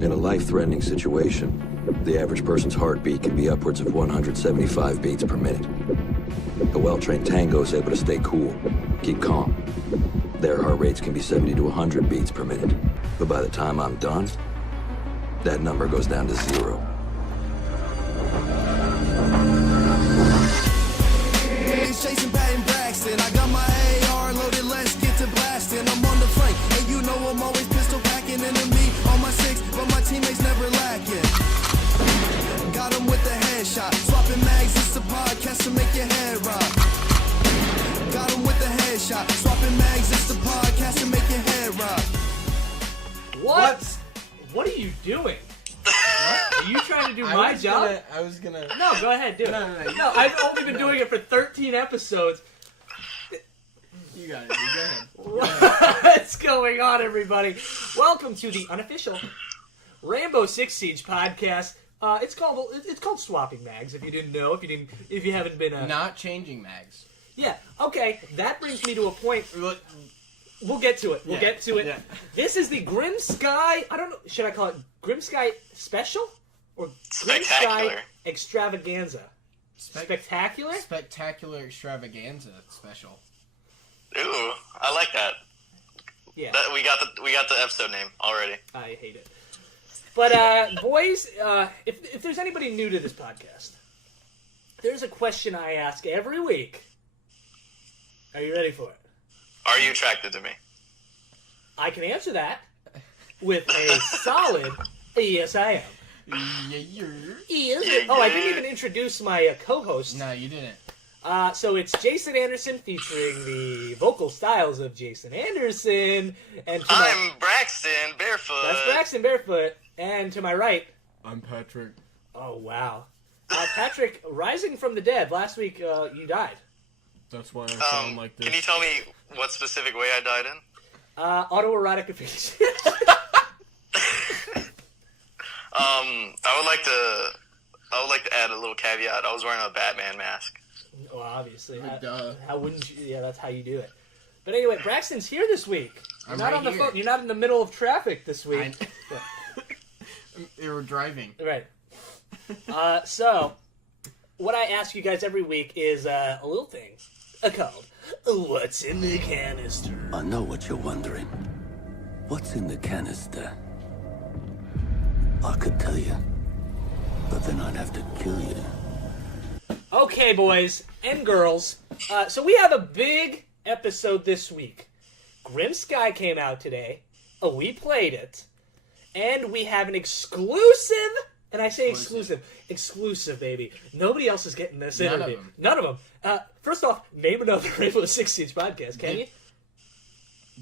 In a life-threatening situation, the average person's heartbeat can be upwards of 175 beats per minute. A well-trained tango is able to stay cool, keep calm. Their heart rates can be 70 to 100 beats per minute. But by the time I'm done, that number goes down to 0. It's Jason Patton Braxton. I got my AR loaded, let's get to blasting. I'm on the flank, and you know I'm always pistol packing. Enemy on my 6, but my teammates never lacking. Got him with the headshot. Swapping mags, it's a podcast to make your head rock. Got him with the headshot. Swapping mags, it's the podcast to make your head rock. What are you doing? What? Are you trying to do my job? I was gonna... No, go ahead, do it. No, I've only been doing it for 13 episodes. You got it, dude. Go ahead. What's going on, everybody? Welcome to the unofficial Rainbow Six Siege podcast. It's called Swapping Mags. If you didn't know, if you haven't been not changing mags. Yeah. Okay. That brings me to a point. We'll get to it. We'll get to it. Yeah. This is the Grim Sky. I don't know. Should I call it Grim Sky Special or Grim Sky Extravaganza? Spectacular. Spectacular Extravaganza Special. Ooh, I like that. Yeah. We got the episode name already. I hate it. But boys, if there's anybody new to this podcast, there's a question I ask every week. Are you ready for it? Are you attracted to me? I can answer that with a solid yes, I am. Yeah. Oh, I didn't even introduce my co-host. No, you didn't. So it's Jason Anderson featuring the vocal styles of Jason Anderson. And I'm Braxton Barefoot. That's Braxton Barefoot. And to my right... I'm Patrick. Oh, wow. Patrick, rising from the dead. Last week, you died. That's why I sound like this. Can you tell me what specific way I died in? Autoerotic asphyxia. I would like to add a little caveat. I was wearing a Batman mask. Well, obviously. Duh. How wouldn't you? Yeah, that's how you do it. But anyway, Braxton's here this week. You're not right on the here. phone. You're not in the middle of traffic this week. They were driving. Right. So, what I ask you guys every week is a little thing called What's in the Canister? I know what you're wondering. What's in the canister? I could tell you, but then I'd have to kill you. Okay, boys and girls. So we have a big episode this week. Grim Sky came out today. We played it. And we have an exclusive, and I say exclusive, baby. Nobody else is getting this interview. None of them. First off, name another Rainbow Six Siege podcast, can you?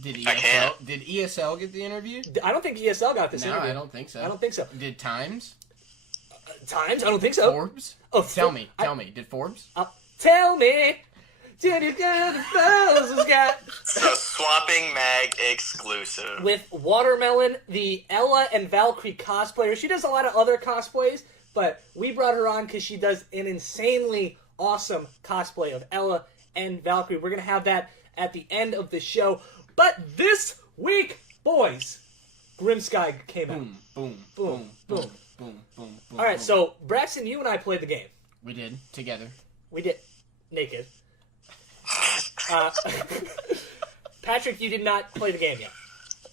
Did I can't. Did ESL get the interview? I don't think ESL got this interview. I don't think so. I don't think so. Did Times? Times? I don't think so. Forbes? Oh, Tell me. Did Forbes? Tell me. Did you get the fellas got? So, Swapping Mag exclusive. With Watermelon, the Ella and Valkyrie cosplayer. She does a lot of other cosplays, but we brought her on because she does an insanely awesome cosplay of Ella and Valkyrie. We're going to have that at the end of the show. But this week, boys, Grim Sky came out. Boom. All right, so Braxton, you and I played the game. We did together. We did naked. Patrick, you did not play the game yet.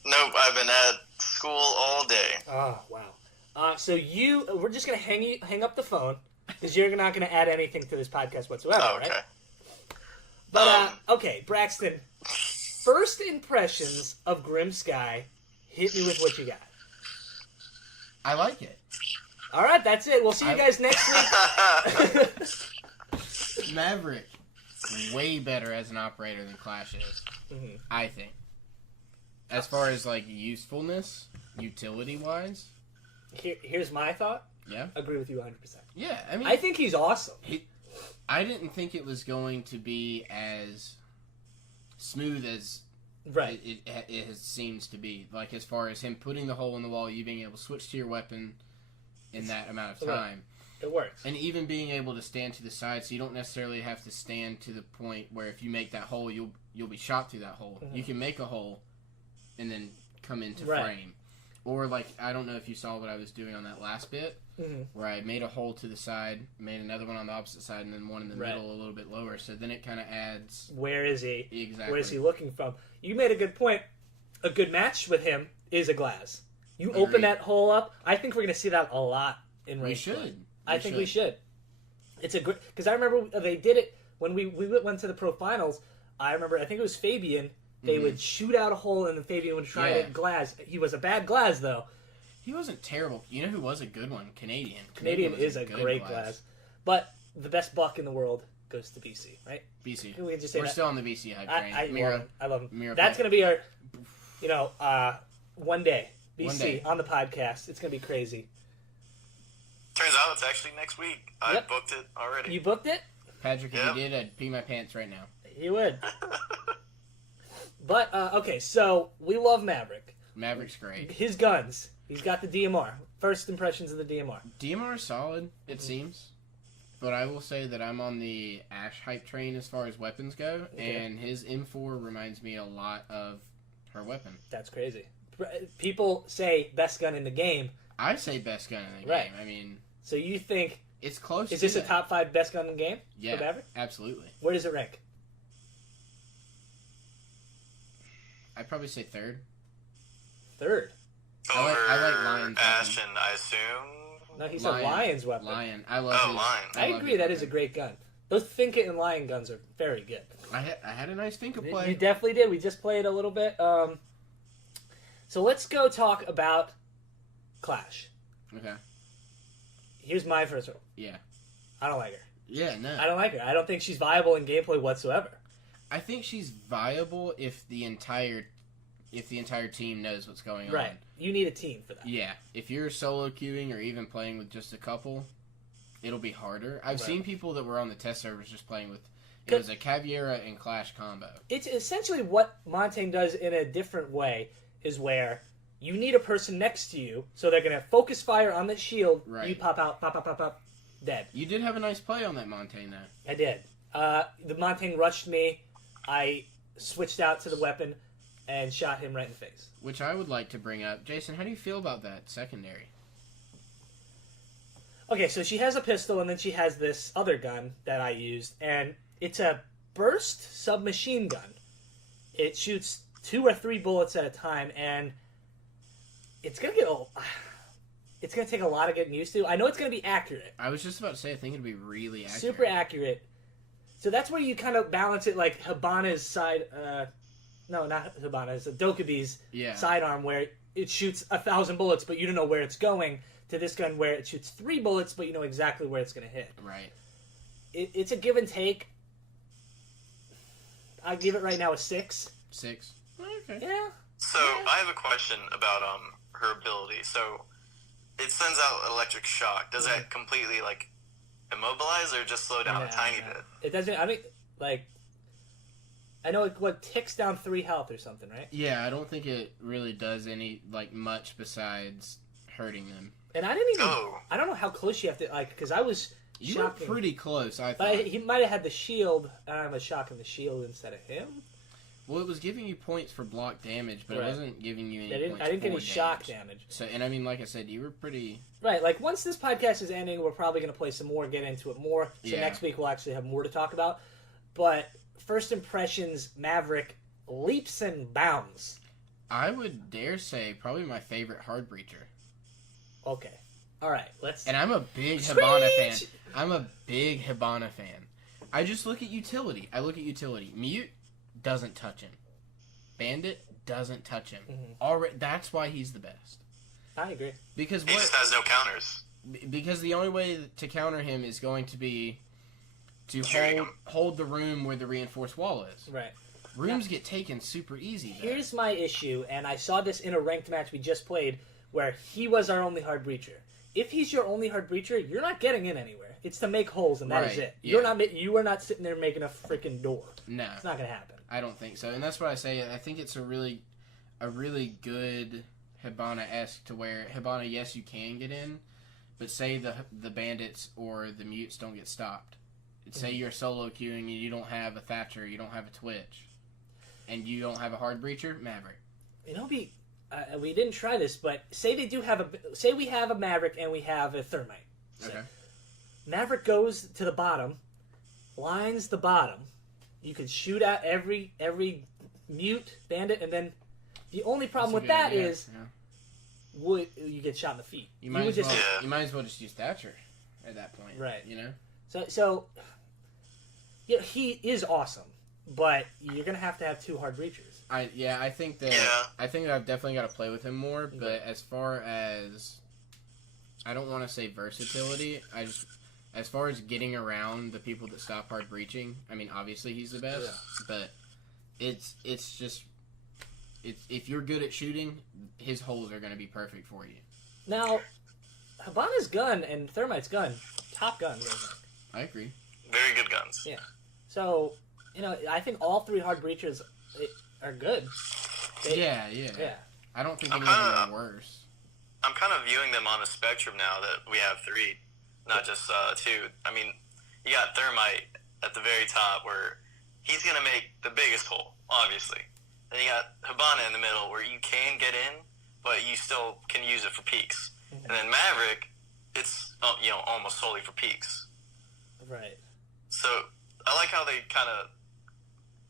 Nope, I've been at school all day. Oh, wow. So we're just going to hang up the phone because you're not going to add anything to this podcast whatsoever, Oh, okay. right? But, okay, Braxton, first impressions of Grim Sky, hit me with what you got. I like it. All right, that's it. We'll see you guys next week. Maverick, way better as an operator than Clash is. Mm-hmm. I think. As far as, like, usefulness, utility-wise. Here's my thought. Yeah? Agree with you 100%. Yeah, I mean... I think he's awesome. I didn't think it was going to be as smooth as right. it seems to be. Like, as far as him putting the hole in the wall, you being able to switch to your weapon in that amount of time. It works. And even being able to stand to the side, so you don't necessarily have to stand to the point where if you make that hole, you'll be shot through that hole. Mm-hmm. You can make a hole and then come into frame. Or, like, I don't know if you saw what I was doing on that last bit, where I made a hole to the side, made another one on the opposite side, and then one in the middle a little bit lower. So then it kind of adds... Where is he? Exactly. Where is he looking from? You made a good point. A good match with him is a glass. You open that hole up. I think we're going to see that a lot in ranked play. I think we should. It's a great... Because I remember they did it when we went to the pro finals. I think it was Fabian. They would shoot out a hole, and then Fabian would try it glass. He was a bad glass, though. He wasn't terrible. You know who was a good one? Canadian. Canadian is a great glass. But the best buck in the world goes to BC, right? BC. Can we just say We're still on the BC hype train. I love him. Mira That's going to be our, one day. BC One day. on the podcast. It's going to be crazy. Turns out it's actually next week. I booked it already. You booked it? Patrick, if you did, I'd pee my pants right now. You would. But, okay, so we love Maverick. Maverick's great. His guns. He's got the DMR. First impressions of the DMR. DMR is solid, it seems. But I will say that I'm on the Ash hype train as far as weapons go, and his M4 reminds me a lot of her weapon. That's crazy. People say best gun in the game. I say best gun in the game. I mean... So you think... It's close Is this a top 5 best gun in the game? Yeah, for Maverick? absolutely. Where does it rank? I'd probably say third. Third? Over I like Lion's Ash weapon. and I assume... No, he said Lion's weapon. Lion. I love his... Lion. I agree, that is a great gun. Those Finka and Lion guns are very good. I had a nice Finka play. You definitely did. We just played a little bit. So let's go talk about Clash. Okay. Here's my first rule. Yeah. I don't like her. Yeah, no. I don't like her. I don't think she's viable in gameplay whatsoever. I think she's viable if the entire team knows what's going on. Right. You need a team for that. Yeah. If you're solo queuing or even playing with just a couple, it'll be harder. I've seen people that were on the test servers just playing with... It was a Caveira and Clash combo. It's essentially what Montaigne does in a different way is where you need a person next to you, so they're going to focus fire on the shield. Right. You pop out, pop, dead. You did have a nice play on that Montaigne, though. I did. The Montaigne rushed me. I switched out to the weapon and shot him right in the face. Which I would like to bring up. Jason, how do you feel about that secondary? Okay, so she has a pistol, and then she has this other gun that I used, and it's a burst submachine gun. It shoots 2 or 3 bullets at a time, and it's gonna take a lot of getting used to. I know it's gonna be accurate. I was just about to say, I think it'd be really accurate. Super accurate. So that's where you kind of balance it, like Hibana's side. No, not Hibana's. Dokubi's sidearm, where it shoots 1,000 bullets, but you don't know where it's going. To this gun, where it shoots 3 bullets, but you know exactly where it's gonna hit. Right. It's a give and take. I give it right now a 6. 6. Okay. Yeah. So I have a question about her ability. So it sends out electric shock. Does that completely like immobilize or just slow down a tiny bit? It doesn't. I mean, like, I know it ticks down 3 health or something, right? Yeah, I don't think it really does any much besides hurting them. And I didn't even. I don't know how close you have to because I was. You were pretty close, I thought. But he might have had the shield, and I was shocking the shield instead of him. Well, it was giving you points for block damage, but it wasn't giving you any points I didn't get any for shock damage. So, and I mean, like I said, you were pretty... Right, like, once this podcast is ending, we're probably going to play some more, get into it more. So next week we'll actually have more to talk about. But first impressions, Maverick leaps and bounds. I would dare say probably my favorite hard breacher. Okay. All right, let's... And I'm a big Hibana fan. I'm a big Hibana fan. I just look at utility. Mute doesn't touch him. Bandit doesn't touch him. Already, that's why he's the best. I agree. Because he just has no counters. Because the only way to counter him is going to be to hold the room where the reinforced wall is. Right. Rooms get taken super easy, though. Here's my issue, and I saw this in a ranked match we just played, where he was our only hard breacher. If he's your only hard breacher, you're not getting in anywhere. It's to make holes, and that is it. Yeah. You are not sitting there making a freaking door. No. It's not going to happen. I don't think so. And that's what I say. I think it's a really good Hibana-esque to where Hibana, yes, you can get in, but say the bandits or the mutes don't get stopped. Say you're solo queuing and you don't have a Thatcher, you don't have a Twitch, and you don't have a hard breacher, Maverick. You know, we didn't try this, but say we have a Maverick and we have a Thermite. Say. Okay. Maverick goes to the bottom, lines the bottom. You can shoot at every mute bandit, and then the only problem with that is you get shot in the feet. You might as well just use Thatcher at that point, right? You know. So yeah, he is awesome, but you're gonna have to have 2 hard breachers. I think that I've definitely got to play with him more. But as far as I don't want to say versatility, as far as getting around the people that stop hard breaching, I mean, obviously he's the best, but it's just if you're good at shooting, his holes are going to be perfect for you. Now, Hibana's gun and Thermite's gun, top guns. I agree. Very good guns. Yeah. So, I think all 3 hard breachers are good. Yeah. I don't think any of them are worse. I'm kind of viewing them on a spectrum now that we have 3, not just 2. I mean, you got Thermite at the very top where he's going to make the biggest hole, obviously. Then you got Hibana in the middle where you can get in, but you still can use it for peaks. Mm-hmm. And then Maverick, it's almost solely for peaks. Right. So I like how they kind of,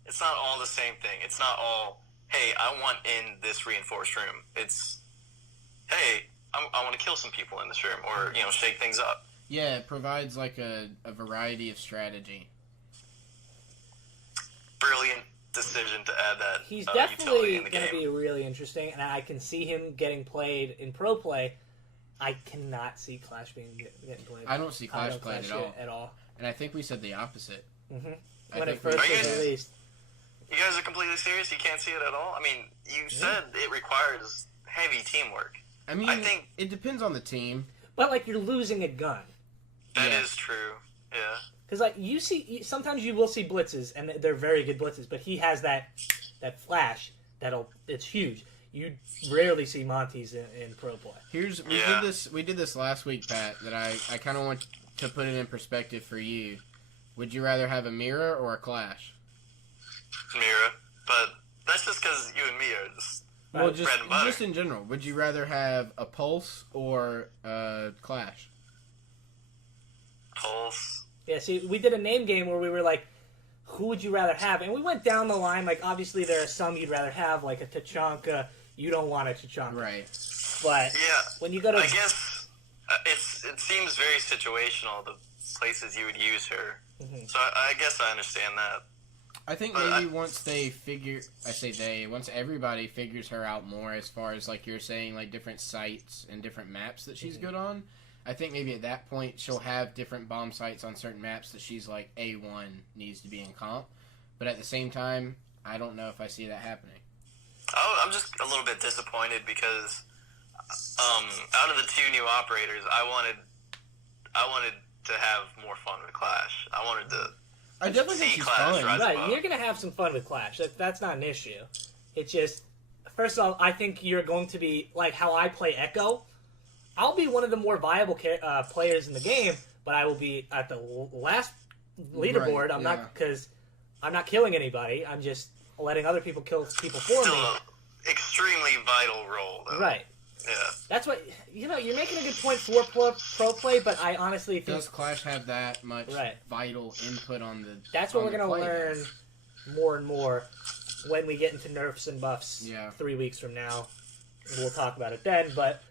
it's not all the same thing. It's not all, hey, I want in this reinforced room. It's, hey, I want to kill some people in this room or, shake things up. Yeah, it provides like a variety of strategy. Brilliant decision to add that. He's utility definitely in the going to game. be really interesting, and I can see him getting played in pro play. I cannot see Clash getting played. I don't see Clash played at all. And I think we said the opposite. Mm-hmm. When it first was released. You guys are completely serious? You can't see it at all? I mean, you said it requires heavy teamwork. I mean, I think it depends on the team. But, you're losing a gun. That is true, yeah. Because, sometimes you will see blitzes, and they're very good blitzes, but he has that flash it's huge. You rarely see Monty's in pro play. We did this last week, Pat, that I kind of want to put it in perspective for you. Would you rather have a mirror or a Clash? Mirror, but that's just because you and me are just bread and butter. Just in general. Would you rather have a Pulse or a Clash? Pulse. Yeah, see, we did a name game where we were like, who would you rather have? And we went down the line, obviously there are some you'd rather have, like a Tachanka. You don't want a Tachanka. Right. But when you go to... I guess it seems very situational, the places you would use her. Mm-hmm. So I guess I understand that. I think maybe once everybody figures her out more as far as, you're saying, different sites and different maps that she's good on, I think maybe at that point she'll have different bomb sites on certain maps that she's A1 needs to be in comp. But at the same time, I don't know if I see that happening. I'm just a little bit disappointed because out of the 2 new operators, I wanted to have more fun with Clash. I wanted to definitely think she's fun. Right, you're going to have some fun with Clash. That's not an issue. It's just, first of all, I think you're going to be, how I play Echo. I'll be one of the more viable players in the game, but I will be at the last leaderboard. I'm not, because I'm not killing anybody. I'm just letting other people kill people for me. Still extremely vital role, though. Right. Yeah. That's what, you're making a good point for pro play, but I honestly think... Does Clash have that much vital input on the... That's what we're going to learn more and more when we get into nerfs and buffs 3 weeks from now. We'll talk about it then, but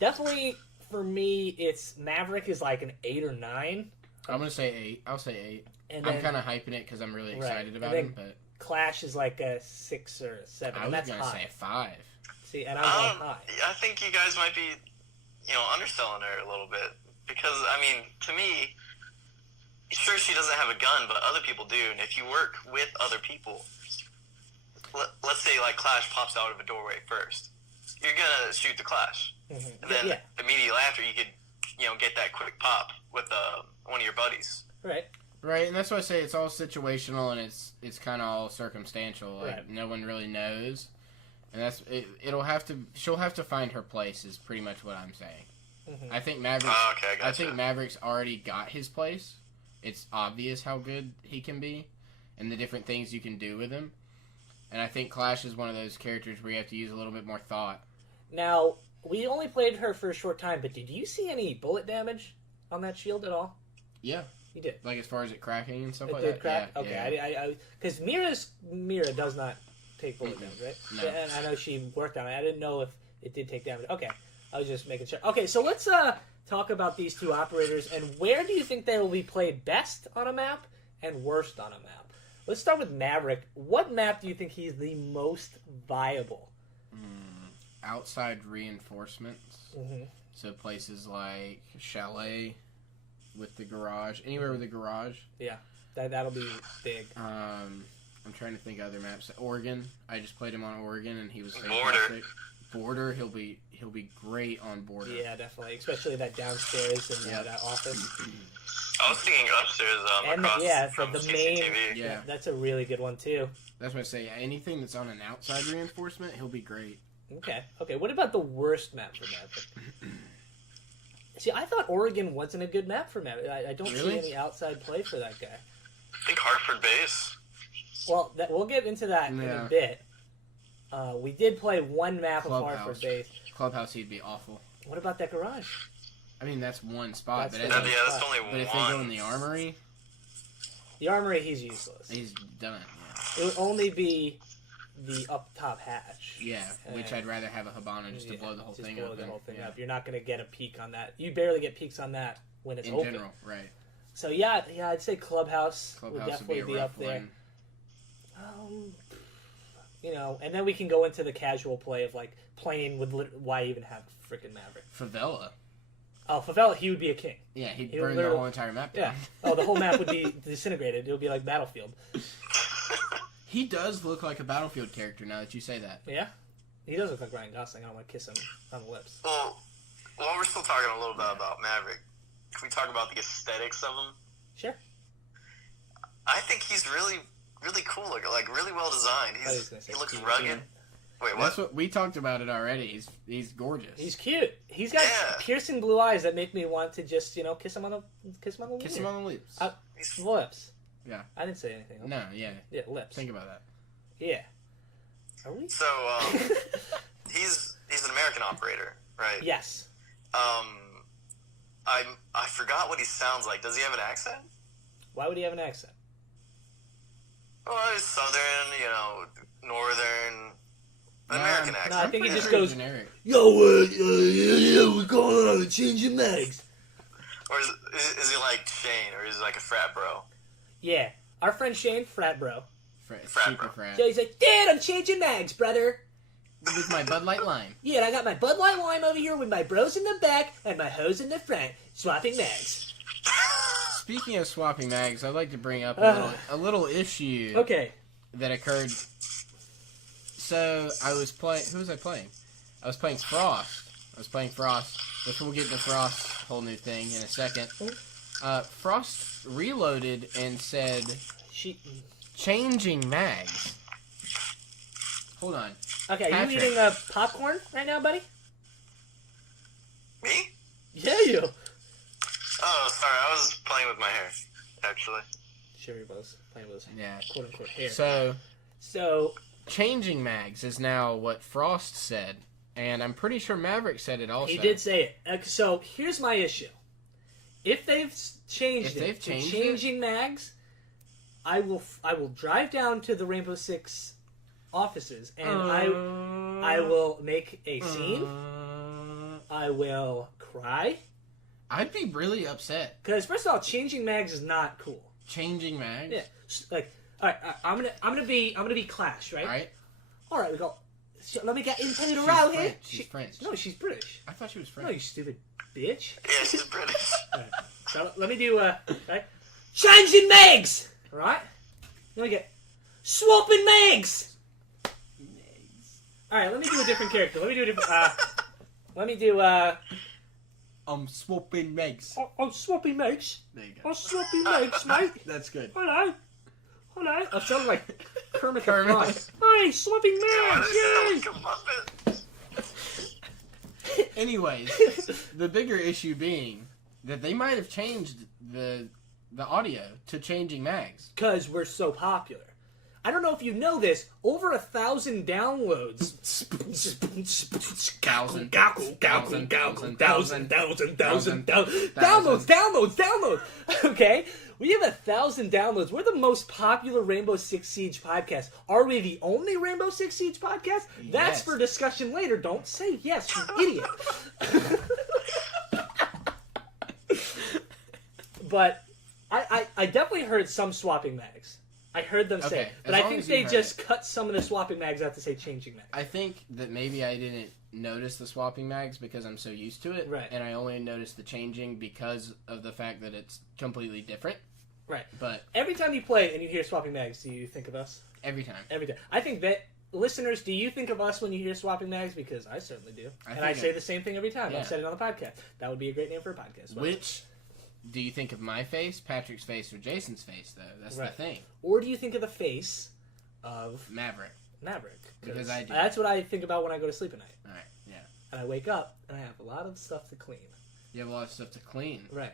definitely for me, it's Maverick is an 8 or 9. I'm going to say 8. I'll say 8. And I'm kind of hyping it because I'm really excited about him, but... Clash is a 6 or a 7. I was going to say a 5. See, and I'm going high. I think you guys might be, underselling her a little bit. Because, to me, sure, she doesn't have a gun, but other people do. And if you work with other people, let's say, Clash pops out of a doorway first. You're going to shoot the Clash. Mm-hmm. And then immediately after, you could, get that quick pop with one of your buddies. Right, and that's why I say it's all situational and it's kind of all circumstantial. No one really knows. And that's she'll have to find her place is pretty much what I'm saying. Mm-hmm. I think Maverick's already got his place. It's obvious how good he can be and the different things you can do with him. And I think Clash is one of those characters where you have to use a little bit more thought Now, we only played her for a short time, but did you see any bullet damage on that shield at all? Yeah. You did. Like as far as it cracking and stuff It like did that? crack? Yeah, Okay, yeah. because Mira does not take bullet damage, right? No. Yeah, and I know she worked on it. I didn't know if it did take damage. Okay, I was just making sure. Okay, so let's talk about these two operators, and where do you think they will be played best on a map and worst on a map? Let's start with Maverick. What map do you think he's the most viable? Outside reinforcements. Mm-hmm. So places like Chalet with the garage. Anywhere with a garage. Yeah, that'll be big. I'm trying to think of other maps. Oregon. I just played him on Oregon, and he was Border. fantastic. Border. He'll be great on Border. Yeah, definitely, especially that downstairs and that office. I was thinking upstairs, And across for from the CCTV. main, Yeah. that's a really good one too. That's what I say. Anything that's on an outside reinforcement, he'll be great. Okay. What about the worst map for Maverick? See, I thought Oregon wasn't a good map for Maverick. I don't Really? see any outside play for that guy. I think Hartford base. Well, we'll get into that in a Yeah. bit. We did play one map of Clubhouse. Hartford base. Clubhouse, he'd be awful. What about that garage? I mean, that's one spot, That's but, the- That's only but if they one. go in the armory, The armory, he's useless. he's done. It would only be the up top hatch. Yeah, which I'd rather have a Habana just to blow the whole just thing blow up. the than- whole thing yeah. up. You're not going to get a peek on that. You barely get peeks on that when it's In open. general, right. So yeah, I'd say Clubhouse would Clubhouse definitely would be be a up rough there. one. And then we can go into the casual play of like playing with why even have freaking Maverick. Favela. Oh, Favela, he would be a king. Yeah, he'd He burn the literally- whole entire map Yeah. down. Oh, the whole map would be disintegrated. It would be like Battlefield. He does look like a Battlefield character now that you say that. Yeah, he does look like Ryan Gosling. I don't want to kiss him on the lips. Well, we're still talking a little bit about Maverick. Can we talk about the aesthetics of him? Sure. I think he's really, really cool. Like really well designed. I was gonna say He looks cute. rugged. Wait, what? That's what we talked about it already. He's gorgeous. He's cute. He's got Yeah. piercing blue eyes that make me want to just kiss him on the Kiss him on the lips. lips. Yeah. I didn't say anything. No, yeah. Yeah, lips. Think about that. Yeah. Are we? So he's an American operator, right? Yes. I forgot what he sounds like. Does he have an accent? Why would he have an accent? Oh, he's southern, northern, American accent. I think he Pretty just sure goes, generic. Yo, we're going on and changing mags. Or is he like Shane, or is he like a frat bro? Yeah. Our friend Shane, frat bro. Frat Super bro. frat. So he's like, Dad, I'm changing mags, brother. With my Bud Light Lime. Yeah, and I got my Bud Light Lime over here with my bros in the back and my hose in the front, swapping mags. Speaking of swapping mags, I'd like to bring up a little issue Okay. that occurred. So I was playing. Who was I playing? I was playing Frost. Which we'll get to Frost's whole new thing in a second. Frost reloaded and said, changing mags. Hold on. Okay, are Patrick. you eating popcorn right now, buddy? Me? Yeah, you. Oh, sorry. I was playing with my hair, actually. Sherry was playing with his Yeah. quote-unquote hair. So, changing mags is now what Frost said. And I'm pretty sure Maverick said it also. He did say it. So here's my issue. If they've changed it to changing mags, I will drive down to the Rainbow Six offices and I will make a scene. I will cry. I'd be really upset. Because first of all, changing mags is not cool. Changing mags? Yeah. Like, all right, I'm gonna be Clash, right? All right. All right, we go. So let me get into the She's row French. here. She's French. No, she's British. I thought she was No, French. you stupid bitch. Yeah, she's British. Alright, so let me do right? Changing mags. All right. Let me get swapping mags. All right, let me do a different character. Let me do a different. Let me do. I'm swapping mags. I'm swapping mags. There you go. I'm swapping mags, mate. That's good. Hello. Hello. I'm sounding like Kermit the Kermit. Frog. Hey, swapping Why mags. does it Yay. sound like a Muppet? Anyways, the bigger issue being that they might have changed the audio to changing mags. Because we're so popular. I don't know if you know this, over 1,000 downloads. Downloads. Okay? We have 1,000 downloads. We're the most popular Rainbow Six Siege podcast. Are we the only Rainbow Six Siege podcast? That's Yes. for discussion later. Don't say yes, you idiot. But I definitely heard some swapping mags. I heard them say, Okay, but as I long think as you they heard just it. cut some of the swapping mags out to say changing mag. I think that maybe I didn't notice the swapping mags because I'm so used to it. Right. And I only noticed the changing because of the fact that it's completely different. Right. But Every time you play and you hear swapping mags, do you think of us? every time. Every time. I think that listeners, do you think of us when you hear swapping mags? Because I certainly do. I And think I say I- the same thing every time. Yeah. I've said it on the podcast. That would be a great name for a podcast. Which do you think of my face, Patrick's face, or Jason's face, though? That's Right. the thing. Or do you think of the face of Maverick. Maverick? Because I do. That's what I think about when I go to sleep at night. Alright, yeah. And I wake up and I have a lot of stuff to clean. You have a lot of stuff to clean. Right.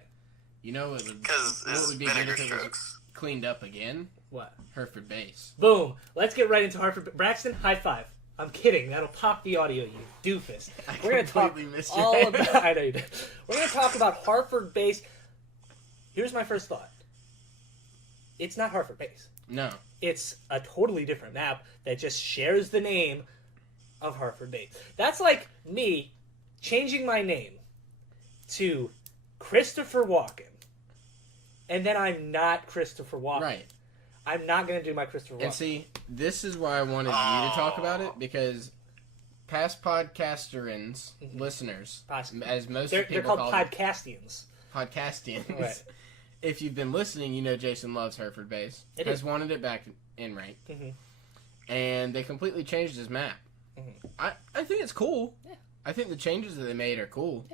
You know what would, Because what it's would be good vinegar if it was strokes. cleaned up again? What? Hereford base. Boom. Let's get right into Hartford. Braxton, high five. I'm kidding. That'll pop the audio, you doofus. I We're going to talk completely missed your all hand. about... I know you did. We're going to talk about Hartford base. Here's my first thought. It's not Hartford base. No. It's a totally different map that just shares the name of Hartford base. That's like me changing my name to Christopher Walken. And then I'm not Christopher Walken. Right. I'm not going to do my Christopher Walken. And see, this is why I wanted you to talk about it, because past podcasterins, listeners, as most They're people called call them, podcastians. podcastians, Right. if you've been listening, you know Jason loves Hereford base. It has is. wanted it back in rank. Mhm. And they completely changed his map. Mhm. I think it's cool. Yeah. I think the changes that they made are cool.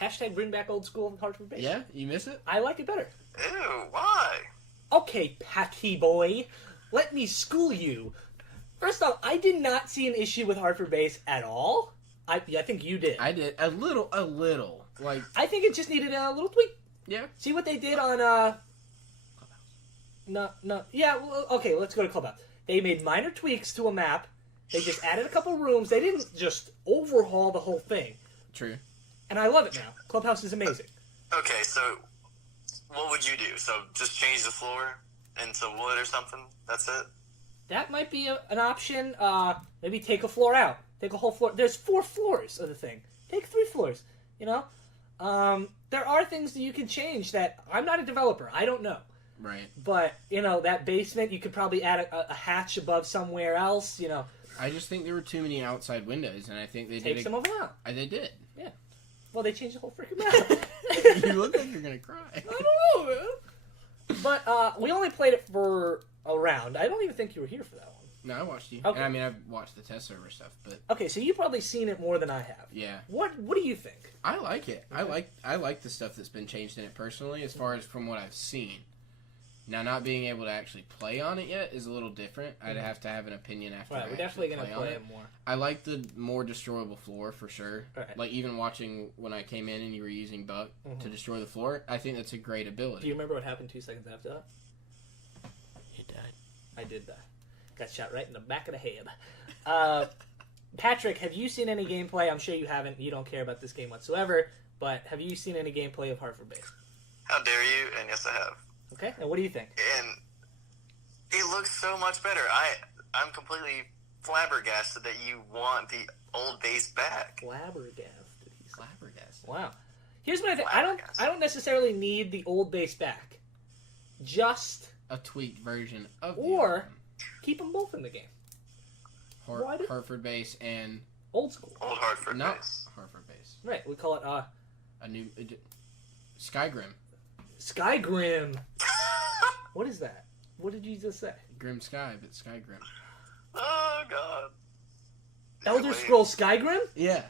Hashtag bring back old school Hartford base. Yeah, you miss it? I like it better. Ew, why? Okay, Patty boy, let me school you. First off, I did not see an issue with Hartford base at all. I think you did. I did. A little. Like, I think it just needed a little tweak. yeah. See what they did on No, yeah. Well, okay, let's go to Clubhouse. They made minor tweaks to a map. They just added a couple rooms. They didn't just overhaul the whole thing. True. And I love it now. Clubhouse is amazing. Okay, so what would you do? So just change the floor into wood or something? That's it? That might be an option. Maybe take a floor out. Take a whole floor. There's 4 floors of the thing. Take 3 floors. You know? There are things that you can change that... I'm not a developer. I don't know. Right. But, you know, that basement, you could probably add a hatch above somewhere else, you know. I just think there were too many outside windows, and I think they Take did. some of them out. They did. Well, they changed the whole freaking map. You look like you're gonna cry. I don't know, man. But we only played it for a round. I don't even think you were here for that one. No, I watched you. Okay. And I mean, I've watched the test server stuff, but Okay, so you've probably seen it more than I have. yeah, What do you think? I like it. Okay. I like the stuff that's been changed in it personally, as far as from what I've seen. Now, not being able to actually play on it yet is a little different. I'd have to have an opinion after. Right, I we're definitely going to on play it. it more. I like the more destroyable floor for sure. Right. Like even watching when I came in and you were using Buck to destroy the floor, I think that's a great Do ability. you remember what happened 2 seconds after that? He died. I did that. Got shot right in the back of the head. Patrick, have you seen any gameplay? I'm sure you haven't. You don't care about this game whatsoever. But have you seen any gameplay of Hartford base? How dare you? And yes, I have. Okay, and what do you think? And it looks so much better. I'm completely flabbergasted that you want the old base back. Flabbergasted. He said. Flabbergasted. Wow. Here's what I think. I don't necessarily need the old base back. Just A tweaked version of the Or- other one. keep them both in the game. Why did- Hartford base and Old school. Old Hartford not base. Hartford base. Right. We call it A new Skygrim. Skygrim. What is that? What did you just say? Grim Sky, but Skygrim. Oh, God. Elder Wait. Scrolls Skyrim? Yeah,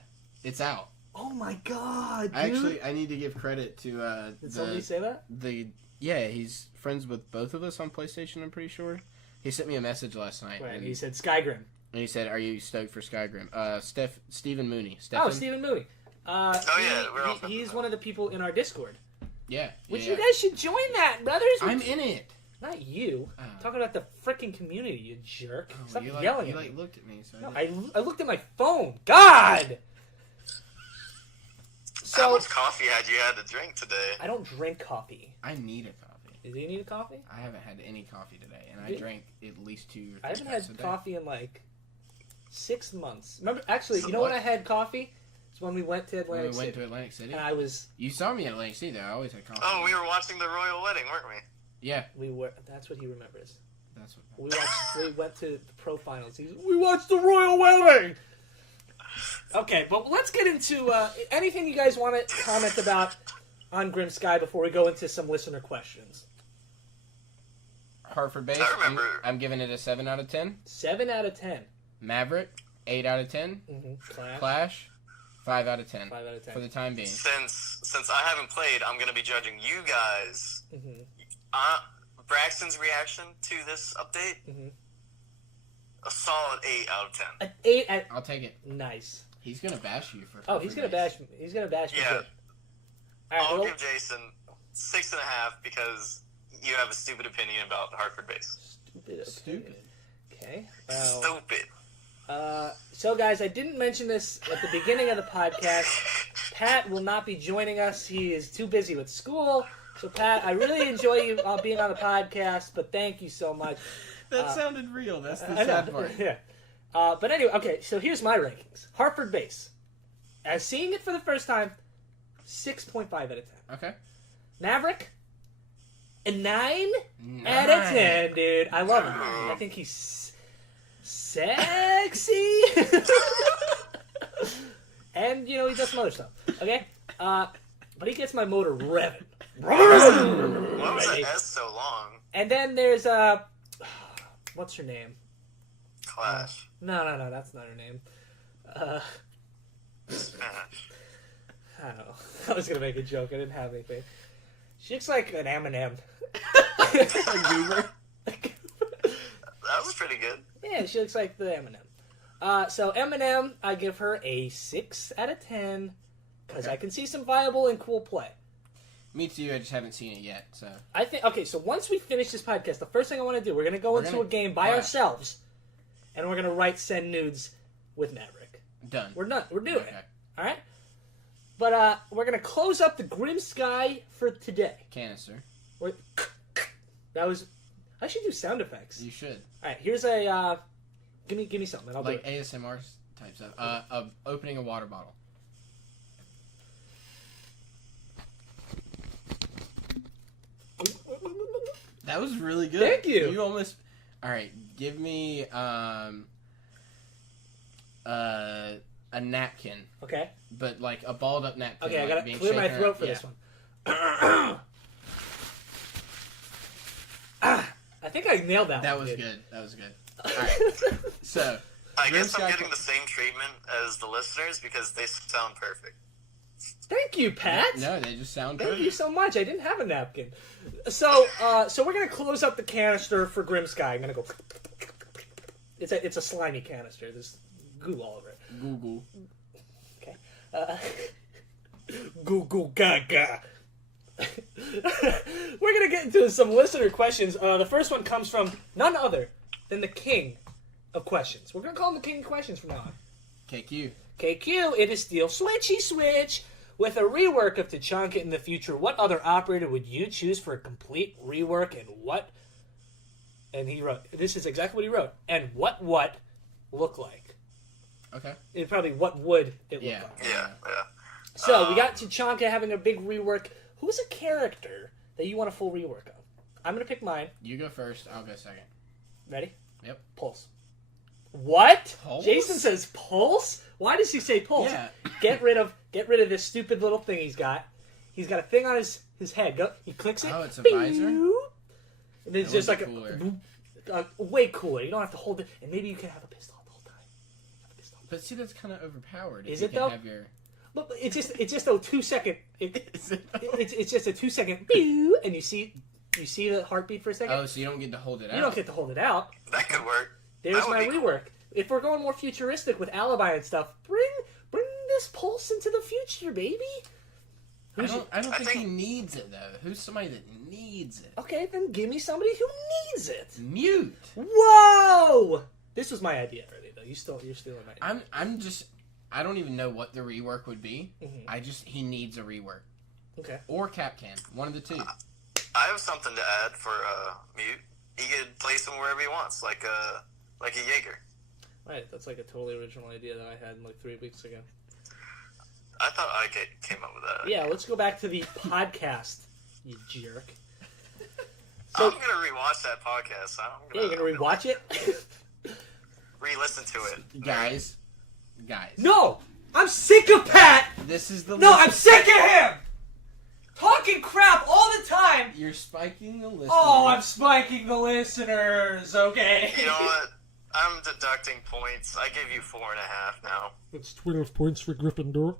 it's out. Oh my god, dude. I need to give credit to Did somebody say that? yeah, he's friends with both of us on PlayStation, I'm pretty sure. He sent me a message last night. Right, and he said Skyrim. he said, "Are you stoked for Skyrim?" Stephen Mooney. Oh, Stephen? Stephen Mooney. yeah, we're all friends he's with one of the people in our Discord. Yeah. Which yeah, you guys should join that, brothers. I'm in it. Not you. I'm talking about the freaking community, you jerk. Stop you yelling you at me. looked at me, so No, I looked at my phone. God! How So, much coffee had you had to drink today? I don't drink coffee. I need a coffee. Do you need a coffee? I haven't had any coffee today, and I Did- drank at least 2 or 3 I haven't cups a had day. coffee in like 6 months. Remember, actually, So you know when what? I had coffee? It's when we went to When Atlantic we went City. to Atlantic City, And I was, you saw me at Atlantic City. Though I always had coffee. Oh, we were watching the royal wedding, weren't we? Yeah, that's what he remembers. that's what. We went to the pro finals. We watched the royal wedding! Okay, but let's get into anything you guys want to comment about on Grim Sky before we go into some listener questions. Hartford base. I remember- I'm giving it a 7 out of 10. 7 out of 10. Maverick, 8 out of 10. Mm-hmm. Clash, 5 out of 10. 5 out of 10. For the time being. Since I haven't played, I'm gonna be judging you guys. Mm-hmm. Braxton's reaction to this update, Mm-hmm. a solid 8 out of 10. An 8 at... I'll take it. Nice. He's gonna bash you for. Oh, he's gonna bash me. He's gonna bash me Yeah. good. All right, I'll well, give Jason 6.5 because you have a stupid opinion about Hartford base. stupid. Okay. Stupid. So, guys, I didn't mention this at the beginning of the podcast. Pat will not be joining us. He is too busy with school. So, Pat, I really enjoy you being on the podcast, but thank you so much. That sounded real. That's the I know. sad part. Yeah. But anyway, okay, so here's my rankings. Hartford base. As seeing it for the first time, 6.5 out of 10. Okay. Maverick, a 9 out of 10, dude. I love him. I think he's sexy. And, you know, he does some other stuff. Okay? But he gets my motor revving. Why was that S so long? And then there's, what's her name? Clash. No, that's not her name. Smash. I don't know. I was gonna make a joke. I didn't have anything. She looks like an M&M. A goober. That was pretty good. Yeah, she looks like the M&M. So M&M, I give her a 6 out of 10 because Okay. I can see some viable and cool play. Me too. I just haven't seen it yet. So I think. Okay, so once we finish this podcast, the first thing I want to do, we're gonna go into a game by ourselves, and we're gonna send nudes with Maverick. done. We're done. We're doing Okay. it. All right. But we're gonna close up the Grim Sky for today. Canister. That was. I should do sound effects. You should. All right, here's a. Give me something. I'll Like do it. ASMR type stuff. Of opening a water bottle. That was really good. Thank you. You almost. All right, give me a napkin, Okay. but like a balled up napkin. Okay, I like gotta being clear my shaken throat around. for Yeah. this one. I think I nailed that. That one, was dude. good. That was good. All right, so I Grim guess I'm Sky getting the same treatment as the listeners because they sound perfect. Thank you, Pat. No, they just sound Thank perfect. you so much. I didn't have a napkin. So we're gonna close up the canister for Grim Sky. I'm gonna go. It's a slimy canister. There's goo all over it. Google. Okay. Goo goo gaga. We're gonna get into some listener questions. The first one comes from none other than the king of questions. We're gonna call him the king of questions from now on. KQ. KQ, it is Steel Switchy Switch. With a rework of Tachanka in the future, what other operator would you choose for a complete rework, and what? And he wrote, this is exactly what he wrote. And what look like? Okay. It probably what would it look Yeah. like? Yeah. So we got Tachanka having a big rework. Who's a character that you want a full rework of? I'm gonna pick mine. You go first. I'll go second. Ready? Yep. Pulse. What? Pulse? Jason says Pulse? Why does he say Pulse? Yeah. Get rid of this stupid little thing he's got. He's got a thing on his head. Go. He clicks it. Oh, it's a visor? And then it's That just would like be way cooler. You don't have to hold it, and maybe you can have a pistol the whole time. Have a pistol. But see, that's kind of overpowered. Is if it you can though? Have your... But it's just a 2 second. Is it? It's just a 2 second, and you see the heartbeat for a second. Oh, so you don't get to hold it out. You don't get to hold it out. That could work. There's That would my be rework. If we're going more futuristic with Alibi and stuff, bring this Pulse into the future, baby. I don't I think he think- needs it, though. Who's somebody that needs it? Okay, then give me somebody who needs it. Mute. Whoa! This was my idea already, though. You're stealing my idea. I don't even know what the rework would be. Mhm. He needs a rework. Okay. Or Capcan. One of the two. I have something to add for Mute. He could place him wherever he wants, like a Jaeger. Right, that's like a totally original idea that I had like 3 weeks ago. I thought I came up with that. Yeah, let's go back to the podcast, you jerk. I'm gonna rewatch that podcast. Yeah, you're gonna rewatch it? re-listen to it. Guys. No! I'm sick of Pat! This is the No, list- I'm sick of him! Talking crap all the time! You're spiking the list. Oh, I'm spiking the listeners, okay? You know what? I'm deducting points. I give you 4.5 now. That's 12 points for Gryffindor.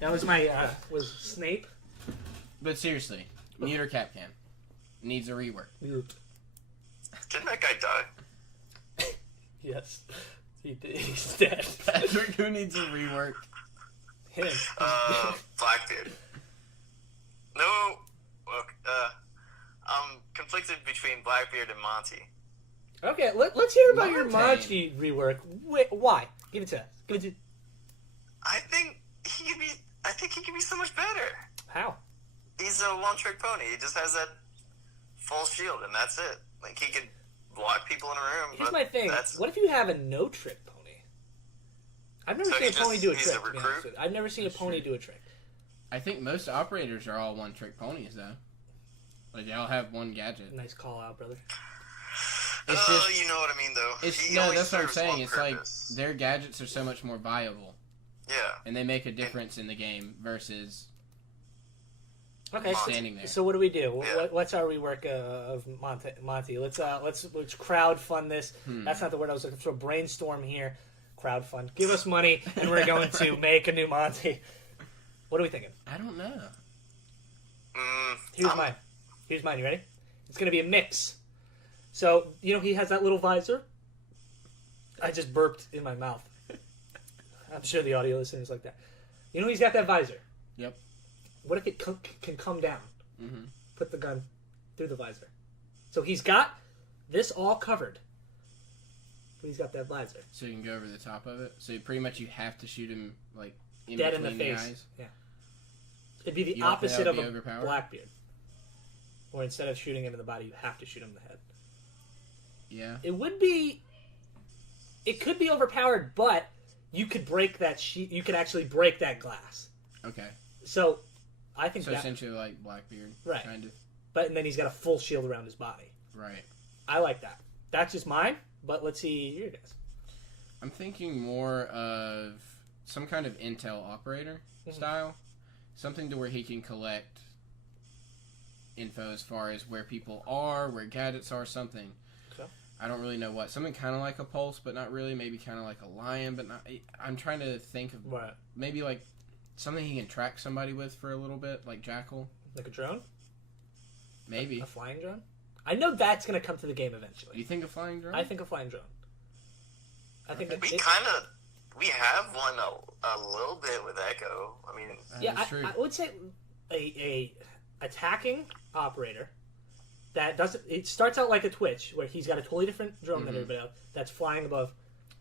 That was my, was Snape? But seriously, Mute or Capcan needs a rework. Mute. Didn't that guy die? Yes. He's dead. Patrick, who needs a rework? Him. Blackbeard. No. I'm conflicted between Blackbeard and Monty. Okay, let's hear about your Monty. Monty rework. Wait, why? Give it to us. Give it to... I think he could be so much better. How? He's a one-trick pony. He just has that full shield, and that's it. Like, he could block people in a room. Here's but my thing. that's- What if you have a no-trick pony? I've never So seen a pony do a he's trick. a to be recruit? honest with you. I've never seen a pony do a trick. I think most operators are all one-trick ponies, though. Like, they all have one gadget. Nice call out, brother. It's just, you know what I mean, though. He no, only that's what I'm serves saying. one It's purpose. like their gadgets are so much more viable, Yeah. and they make a difference in the game versus Okay, standing there. so what do we do? Yeah. What's our rework of Monty? Let's crowdfund this. That's not the word I was looking for. Brainstorm here. Crowdfund. Give us money, and we're going to make a new Monty. What are we thinking? I don't know. Here's mine. Here's mine. You ready? It's going to be a mix. So, you know, he has that little visor. I just burped in my mouth. I'm sure the audio listeners like that. You know, he's got that visor. Yep. What if it can come down? Mm-hmm. Put the gun through the visor. So he's got this all covered. But he's got that visor. So you can go over the top of it. So pretty much you have to shoot him, like, in Dead in between the the face. eyes. Yeah. It'd be the You don't think opposite that of would a be overpowered? Blackbeard. Or instead of shooting him in the body, you have to shoot him in the head. Yeah. It would be... It could be overpowered, but you could break that sheet. You could actually break that glass. Okay. So, I think So that... essentially like Blackbeard. Right. Kind of. But and then he's got a full shield around his body. Right. I like that. That's just mine, but let's see your guys. I'm thinking more of some kind of intel operator style. Something to where he can collect info as far as where people are, where gadgets are, something. Okay. I don't really know what. Something kind of like a pulse, but not really. Maybe kind of like a lion, but not. I'm trying to think of Right. maybe like something he can track somebody with for a little bit, like Jackal. Like a drone? Maybe. A flying drone? I know that's going to come to the game eventually. You think a flying drone? I think a flying drone. I think We have one a little bit with Echo. I mean, yeah, That's true. I would say a attacking operator that doesn't. It starts out like a Twitch, where he's got a totally different drone than everybody else that's flying above.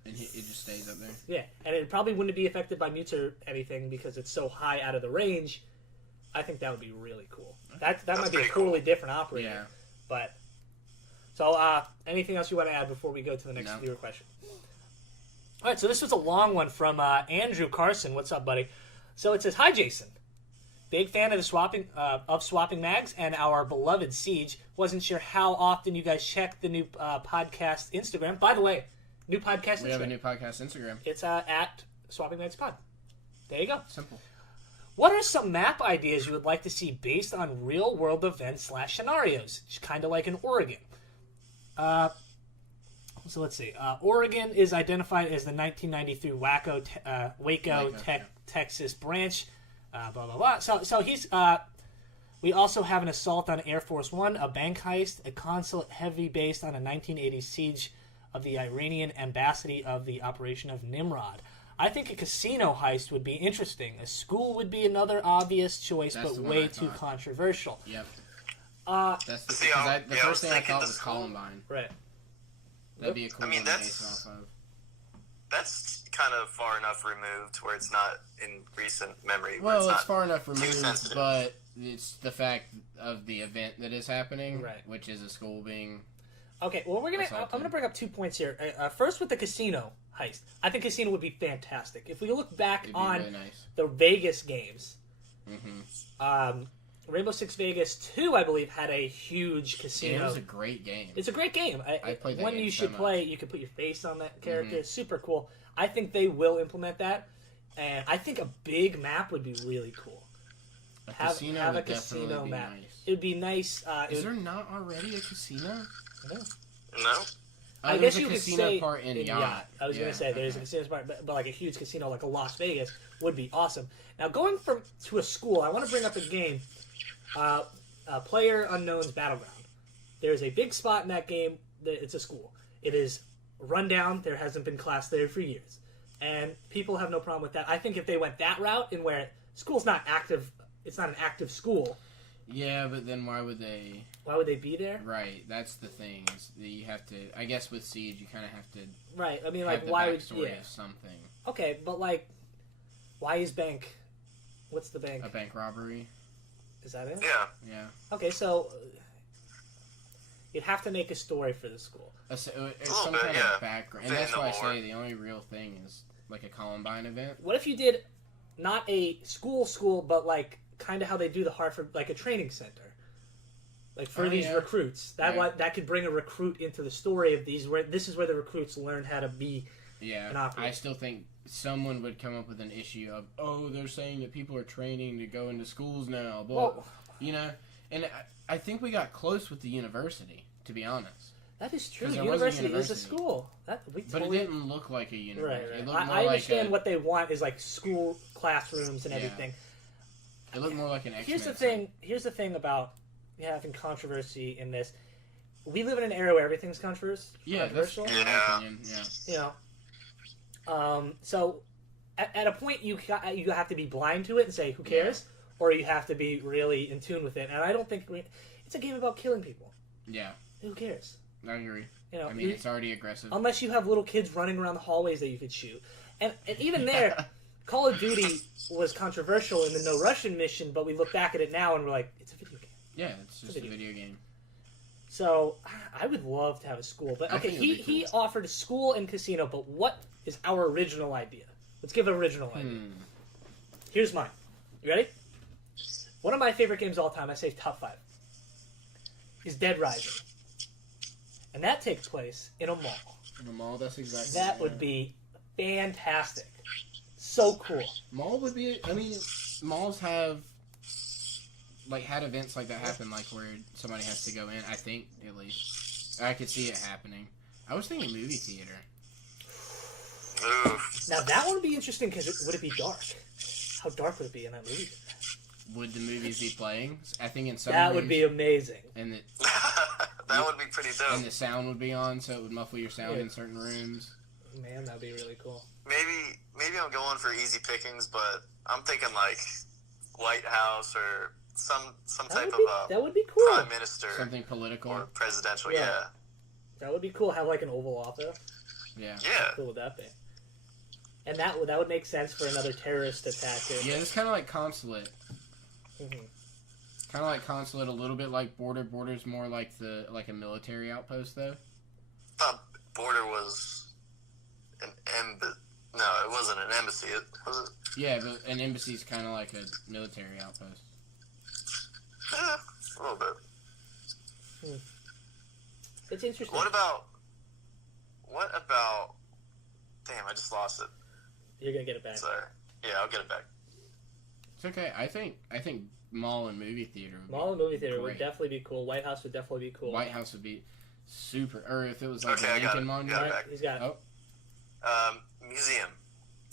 And it just stays up there. Yeah, and it probably wouldn't be affected by mutes or anything because it's so high out of the range. I think that would be really cool. That might be a pretty totally cool. different operator. Yeah. But so, anything else you want to add before we go to the next No. viewer question? All right, so this was a long one from Andrew Carson. What's up, buddy? So it says, "Hi, Jason. Big fan of the swapping mags and our beloved Siege. Wasn't sure how often you guys check the new podcast Instagram. By the way, new podcast We Instagram. have a new podcast Instagram. It's at Swapping Mags Pod. There you go. Simple. What are some map ideas you would like to see based on real-world events / scenarios? Kind of like in Oregon. So let's see. Oregon is identified as the 1993 Waco, Texas branch. Blah blah blah. So he's. We also have an assault on Air Force One, a bank heist, a consulate heavy based on a 1980 siege of the Iranian embassy of the operation of Nimrod. I think a casino heist would be interesting. A school would be another obvious choice, That's but the one way I too thought. controversial. Yep. Uh, That's the, See, because I- the yeah, I was first thing I thinking thought the was school. Columbine. right. That'd be a cool I mean, one to that's- base off of. That's kind of far enough removed where it's not in recent memory. where Well, it's not far enough too removed, sensitive. but it's the fact of the event that is happening, Right. which is a school being. Okay, well, I'm Assaulted. gonna bring up 2 points here. First, with the casino heist, I think casino would be fantastic. If we look back It'd be on really nice. the Vegas games, Mm-hmm. Rainbow Six Vegas 2, I believe, had a huge Yeah, casino. it was a great game. It's a great game. I played that one game you so should much. play. You can put your face on that character. Mhm. It's super cool. I think they will implement that, and I think a big map would be really cool. A Have casino a would casino definitely be map. nice. It would be nice. Is there not already a casino? No? I There's guess a you could casino say part in Yacht. I was Yeah, gonna say there's a okay. casino part, but like a huge casino like a Las Vegas would be awesome. Now going to a school, I want to bring up a game, Player Unknown's Battleground. There's a big spot in that game. It's a school. It is run down. There hasn't been class there for years, and people have no problem with that. I think if they went that route, in where school's not active, it's not an active school. Yeah, but then why would they? Why would they be there? Right, that's the thing. Is that you have to. I guess with Siege, you kind of have to Right. I mean, have like, the why would backstory of something. Okay, but like, why is bank? What's the bank? A bank robbery. Is that it? Yeah. Yeah. Okay, so you'd have to make a story for the school. It's little some bit, kind yeah. of background, and Fit that's in the why I lore. say the only real thing is like a Columbine event. What if you did not a school, but like kind of how they do the Hartford, like a training center, like for Oh, these yeah. recruits. That Yeah. that could bring a recruit into the story of these. Where this is where the recruits learn how to be. An Yeah, operator. I still think someone would come up with an issue of, oh, they're saying that people are training to go into schools now, but Well, you know, and I think we got close with the university, to be honest. that is true. 'Cause there was a University is a university. school. That we But totally. it didn't look like a Right, university. right. It looked more I like understand what they want is like school classrooms and Yeah. everything. it looked more like an X-Men Here's the set. thing. Here's the thing about having controversy in this. We live in an era where everything's Yeah, that's controversial. in my Yeah. opinion. Yeah. You know, so at a point you have to be blind to it and say who cares, or you have to be really in tune with it. And I don't think it's a game about killing people. Yeah, Who cares? I agree. You know, I mean, it's already aggressive. unless you have little kids running around the hallways that you could shoot, and even there, Call of Duty was controversial in the No Russian mission, but we look back at it now and we're like, it's a video game. Yeah, it's just a video video game. So I would love to have a school, but I okay, think it'd be he cool. offered a school and casino, but what is our original idea? Let's give an original idea. Here's mine. You ready? One of my favorite games of all time, I say top 5, is Dead Rising, and that takes place in a mall. In the mall, that's exactly. That would be fantastic. So cool. Mall would be. I mean, malls have like had events like that happen, like where somebody has to go in. I think at least I could see it happening. I was thinking movie theater. Oof. Now that one would be interesting because would it be dark? How dark would it be in that movie? Would the movies be playing? I think in some That rooms, would be amazing. and That would be pretty dope. the sound would be on, so it would muffle your sound Yeah. in certain rooms. Man, that'd be really cool. Maybe I'm going for easy pickings, but I'm thinking like White House or some type That of would be cool. prime minister Something political. or presidential. Yeah. Yeah. That would be cool. Have like an Oval Office. Yeah. Yeah. How cool would that be? And that would make sense for another terrorist attack. Yeah, it's kind of like consulate. Mhm. Kind of like consulate, a little bit like border. Border's more like a military outpost, though. Thought border was an embassy. No, it wasn't an embassy. It was. Yeah, but an embassy's kind of like a military outpost. A little bit. It's interesting. What about? Damn, I just lost it. You're gonna get it back. Sorry. Yeah, I'll get it back. It's okay. I think mall and movie theater. Would Mall and movie theater would great. definitely be cool. White House would definitely be cool. White House would be super. Or if it was like Okay, a I got Lincoln it. Monument. Got it. Alright, he's got it. Oh, Museum.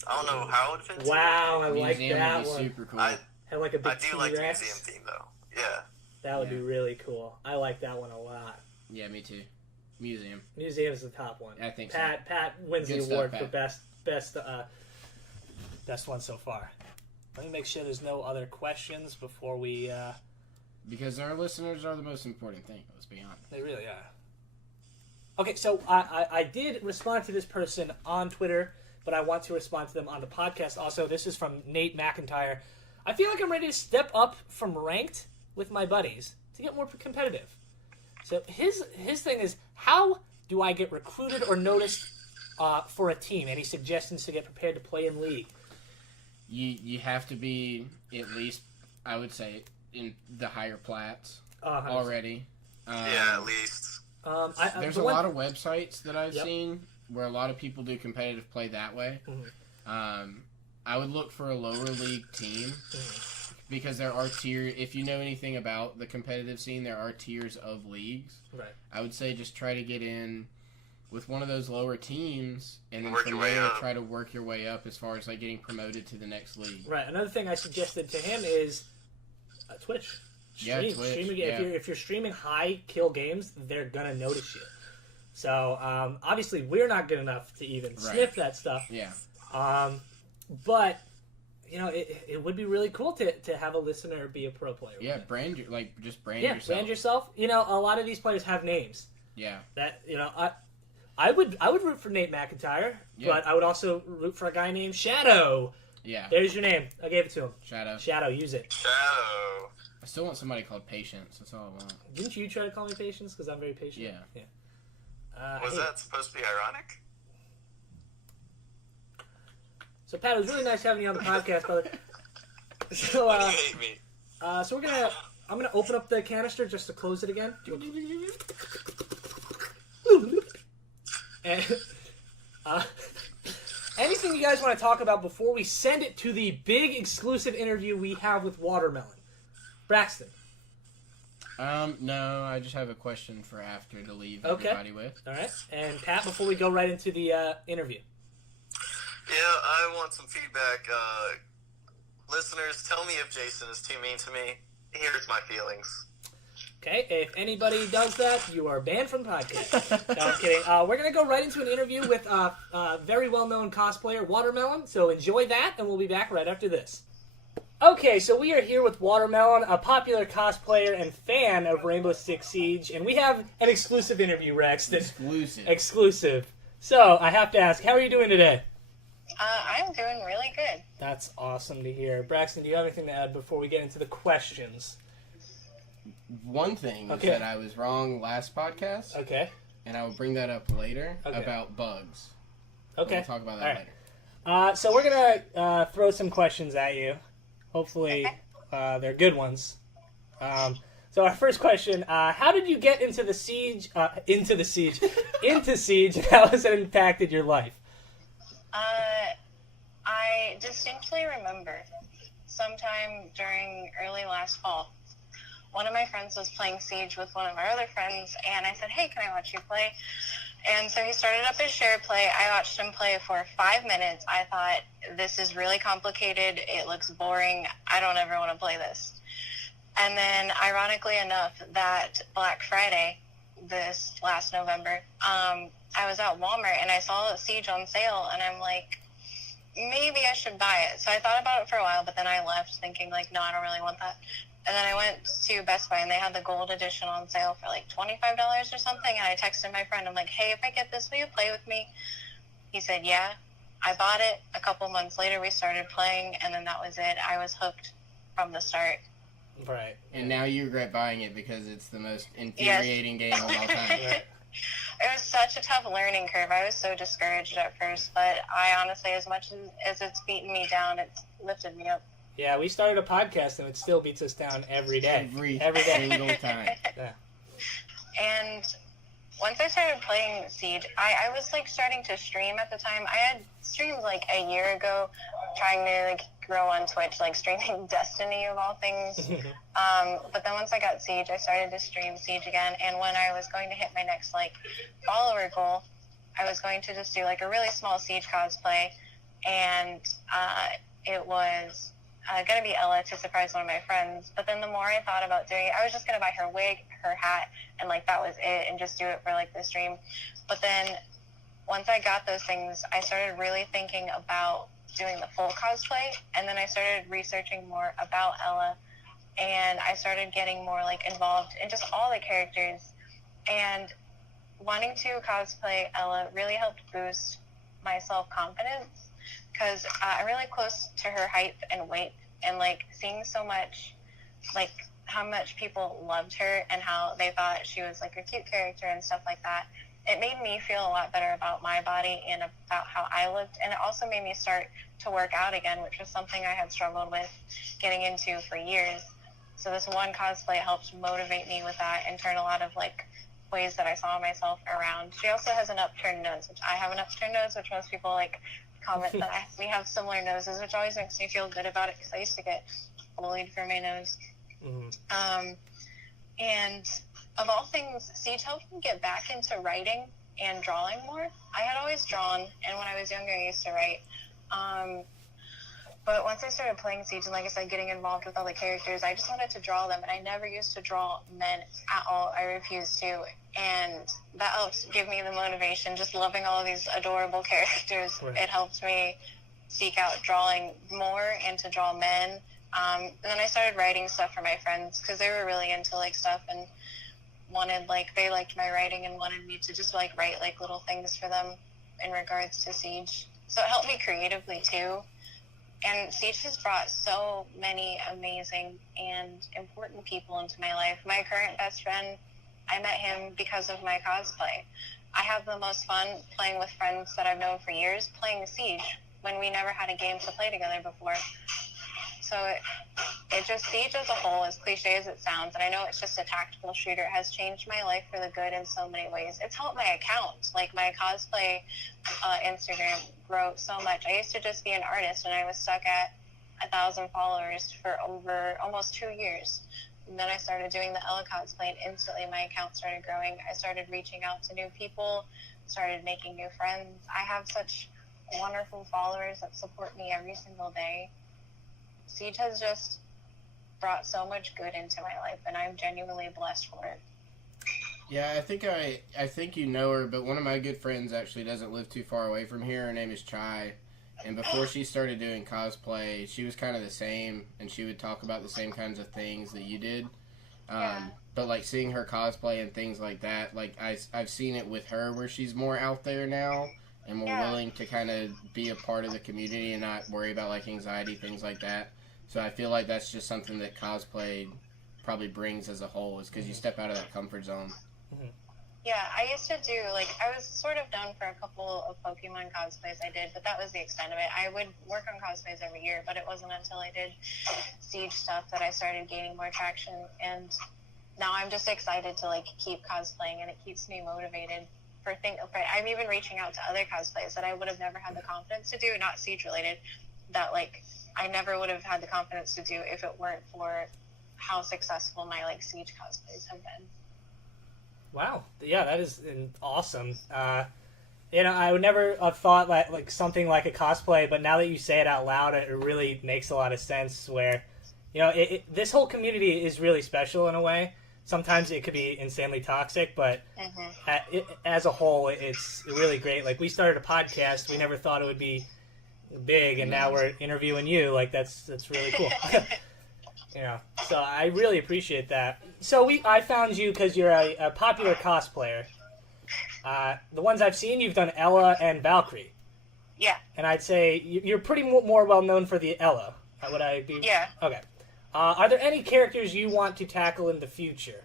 I don't know how it fits. Wow, I like museum that would be one. super cool. I Have like a big I do like the T-Rex. museum theme though. Yeah. That would be Yeah. really cool. I like that one a lot. Yeah, me too. Museum. Museum is the top one. I think so. Pat wins Good the stuff, award Pat. for best Best one so far. Let me make sure there's no other questions before we... Because our listeners are the most important thing, let's be honest. They really are. Okay, so I did respond to this person on Twitter, but I want to respond to them on the podcast also. This is from Nate McIntyre. I feel like I'm ready to step up from ranked with my buddies to get more competitive. So his thing is, how do I get recruited or noticed for a team? Any suggestions to get prepared to play in League? You have to be at least, I would say, in the higher plats 100%. already. Yeah, at least. There's a lot of websites that I've seen where a lot of people do competitive play that way. Mm-hmm. I would look for a lower league team because there are tiers. If you know anything about the competitive scene, there are tiers of leagues. Right. I would say just try to get in with one of those lower teams, and then Work from your way there up. try to work your way up as far as like getting promoted to the next league. Right. Another thing I suggested to him is Twitch. Yeah, Twitch, Streaming, yeah. if you're streaming high kill games, they're gonna notice you. So obviously we're not good enough to even sniff that stuff. Yeah. But you know, it would be really cool to have a listener be a pro player. Yeah, brand yourself. Brand yourself. You know, a lot of these players have names. Yeah. That I would root for Nate McIntyre, but I would also root for a guy named Shadow. Yeah. There's your name. I gave it to him. Shadow, use it. Shadow. I still want somebody called Patience. That's all I want. Didn't you try to call me Patience? Because I'm very patient. Yeah. Was that supposed to be ironic? So Pat, it was really nice having you on the podcast, brother. So Why do you hate me? so I'm gonna open up the canister just to close it again. And anything you guys want to talk about before we send it to the big exclusive interview we have with W.atermelon? Braxton. No, I just have a question for after to leave everybody with. All right. And Pat, before we go right into the interview. Yeah, I want some feedback. Listeners, tell me if Jason is too mean to me. He hurts my feelings. Okay, if anybody does that, you are banned from the podcast. No, I'm kidding. We're going to go right into an interview with a very well-known cosplayer, W.atermelon. So enjoy that, and we'll be back right after this. Okay, so we are here with W.atermelon, a popular cosplayer and fan of Rainbow Six Siege, and we have an exclusive interview, Rex. Exclusive. So, I have to ask, how are you doing today? I'm doing really good. That's awesome to hear. Braxton, do you have anything to add before we get into the questions? One thing is that I was wrong last podcast. Okay. And I will bring that up later about bugs. Okay. We'll talk about that later. So we're going to throw some questions at you. Hopefully they're good ones. So our first question, how did you get into Siege, and how has it impacted your life? I distinctly remember sometime during early last fall, one of my friends was playing Siege with one of our other friends, and I said, hey, can I watch you play? And so he started up his shared play. I watched him play for 5 minutes. I thought, this is really complicated. It looks boring. I don't ever want to play this. And then, ironically enough, that Black Friday, this last November, I was at Walmart, and I saw Siege on sale, and I'm like, maybe I should buy it. So I thought about it for a while, but then I left thinking, like, no, I don't really want that. And then I went to Best Buy, and they had the gold edition on sale for like $25 or something. And I texted my friend, I'm like, hey, if I get this, will you play with me? He said, yeah. I bought it. A couple months later, we started playing, and then that was it. I was hooked from the start. Right. And now you regret buying it because it's the most infuriating game of all time. Right. It was such a tough learning curve. I was so discouraged at first, but I honestly, as much as it's beaten me down, it's lifted me up. Yeah, we started a podcast, and it still beats us down every day. Every day. single time. Yeah. And once I started playing Siege, I was like starting to stream at the time. I had streamed like a year ago, trying to like grow on Twitch, like streaming Destiny of all things. But then once I got Siege, I started to stream Siege again. And when I was going to hit my next like follower goal, I was going to just do like a really small Siege cosplay, and it was going to be Ella to surprise one of my friends. But then the more I thought about doing it, I was just going to buy her wig, her hat, and like that was it, and just do it for like the stream. But then once I got those things, I started really thinking about doing the full cosplay, and then I started researching more about Ella, and I started getting more like involved in just all the characters, and wanting to cosplay Ella really helped boost my self-confidence, because I'm really close to her height and weight, and like seeing so much, like how much people loved her and how they thought she was like a cute character and stuff like that, it made me feel a lot better about my body and about how I looked. And it also made me start to work out again, which was something I had struggled with getting into for years. So this one cosplay helped motivate me with that and turn a lot of like ways that I saw myself around. She also has an upturned nose, which I have an upturned nose, which most people like comment that we have similar noses, which always makes me feel good about it, because I used to get bullied for my nose. And of all things, Siege helped me get back into writing and drawing more. I had always drawn, and when I was younger, I used to write. But once I started playing Siege, and like I said, getting involved with all the characters, I just wanted to draw them, and I never used to draw men at all. I refused to, and that helped give me the motivation, just loving all of these adorable characters. Right. It helped me seek out drawing more and to draw men. And then I started writing stuff for my friends, because they were really into like stuff and wanted, like, they liked my writing and wanted me to just like write like little things for them in regards to Siege. So it helped me creatively too. And Siege has brought so many amazing and important people into my life. My current best friend, I met him because of my cosplay. I have the most fun playing with friends that I've known for years, playing Siege, when we never had a game to play together before. So it just, Siege as a whole, as cliche as it sounds, and I know it's just a tactical shooter, has changed my life for the good in so many ways. It's helped my account, like my cosplay Instagram grow so much. I used to just be an artist, and I was stuck at 1,000 followers for over almost 2 years. And then I started doing the Ella cosplay, and instantly my account started growing. I started reaching out to new people, started making new friends. I have such wonderful followers that support me every single day. Siege has just brought so much good into my life, and I'm genuinely blessed for it. Yeah, I think you know her, but one of my good friends actually doesn't live too far away from here. Her name is Chai, and before she started doing cosplay, she was kind of the same, and she would talk about the same kinds of things that you did. But like seeing her cosplay and things like that, like I've seen it with her where she's more out there now and more willing to kind of be a part of the community and not worry about like anxiety, things like that. So I feel like that's just something that cosplay probably brings as a whole, is because you step out of that comfort zone. Yeah, I used to do, like, I was sort of known for a couple of Pokemon cosplays I did, but that was the extent of it. I would work on cosplays every year, but it wasn't until I did Siege stuff that I started gaining more traction, and now I'm just excited to, like, keep cosplaying, and it keeps me motivated for things. I'm even reaching out to other cosplays that I would have never had the confidence to do, not Siege related, that, like, I never would have had the confidence to do if it weren't for how successful my like Siege cosplays have been. Wow, yeah, that is awesome. I would never have thought like something like a cosplay, but now that you say it out loud, it really makes a lot of sense. Where, this whole community is really special in a way. Sometimes it could be insanely toxic, but as a whole, it's really great. Like, we started a podcast, we never thought it would be big, and now we're interviewing you. Like, that's really cool. So I really appreciate that. So I found you because you're a popular cosplayer. The ones I've seen, you've done Ella and Valkyrie. Yeah. And I'd say you're pretty more well known for the Ella. Would I be? Yeah. Okay. Are there any characters you want to tackle in the future?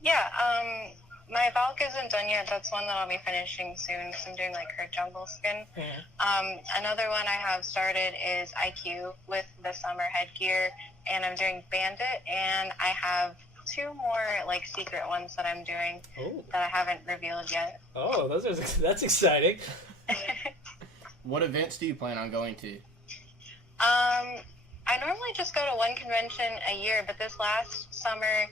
Yeah. My Valk isn't done yet. That's one that I'll be finishing soon, because I'm doing like her jungle skin. Another one I have started is IQ with the summer headgear, and I'm doing Bandit, and I have 2 more like secret ones that I'm doing that I haven't revealed yet. Oh, that's exciting. What events do you plan on going to? I normally just go to one convention a year, but this last summer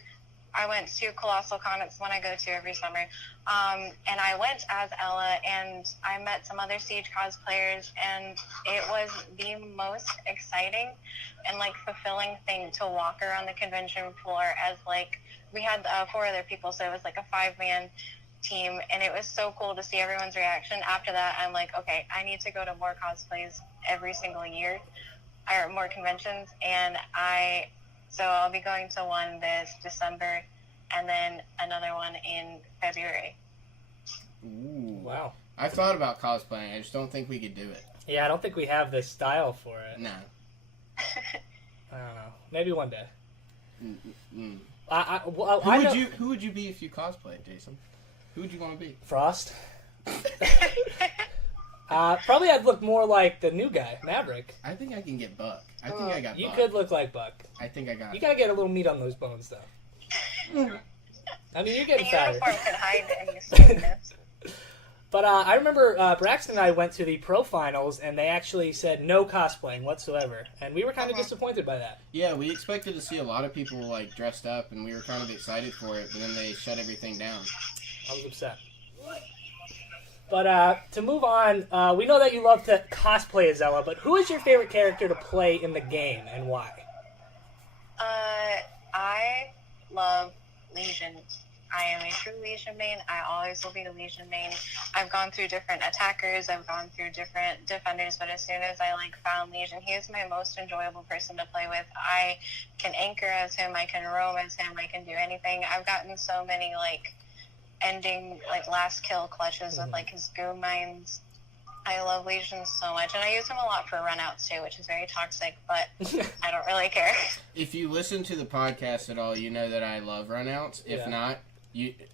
I went to Colossal Con. It's one I go to every summer. And I went as Ella, and I met some other Siege cosplayers, and it was the most exciting and, like, fulfilling thing to walk around the convention floor as, like, we had 4 other people, so it was, like, a 5-man team, and it was so cool to see everyone's reaction. After that, I'm like, okay, I need to go to more cosplays every single year, or more conventions, and I'll be going to one this December, and then another one in February. Ooh. Wow. I've thought about cosplaying. I just don't think we could do it. Yeah, I don't think we have the style for it. No. I don't know. Maybe one day. Mm. Who would you be if you cosplayed, Jason? Who would you want to be? Frost. Probably I'd look more like the new guy, Maverick. I think I can get Buck. I think I got You Buck. could look like Buck. I think I got You gotta get a little meat on those bones, though. I mean, you're getting The fatter. uniform could hide any smoothness. But I remember Braxton and I went to the pro finals, and they actually said no cosplaying whatsoever, and we were kind of disappointed by that. Yeah, we expected to see a lot of people like dressed up, and we were kind of excited for it, but then they shut everything down. I was upset. But to move on, we know that you love to cosplay as Zella, but who is your favorite character to play in the game, and why? I love Legion. I am a true Legion main. I always will be a Legion main. I've gone through different attackers. I've gone through different defenders, but as soon as I found Legion, he is my most enjoyable person to play with. I can anchor as him. I can roam as him. I can do anything. I've gotten so many ending last kill clutches with his goo mines. I love Legion so much, and I use him a lot for runouts too, which is very toxic, but I don't really care. If you listen to the podcast at all, you know that I love runouts. If not,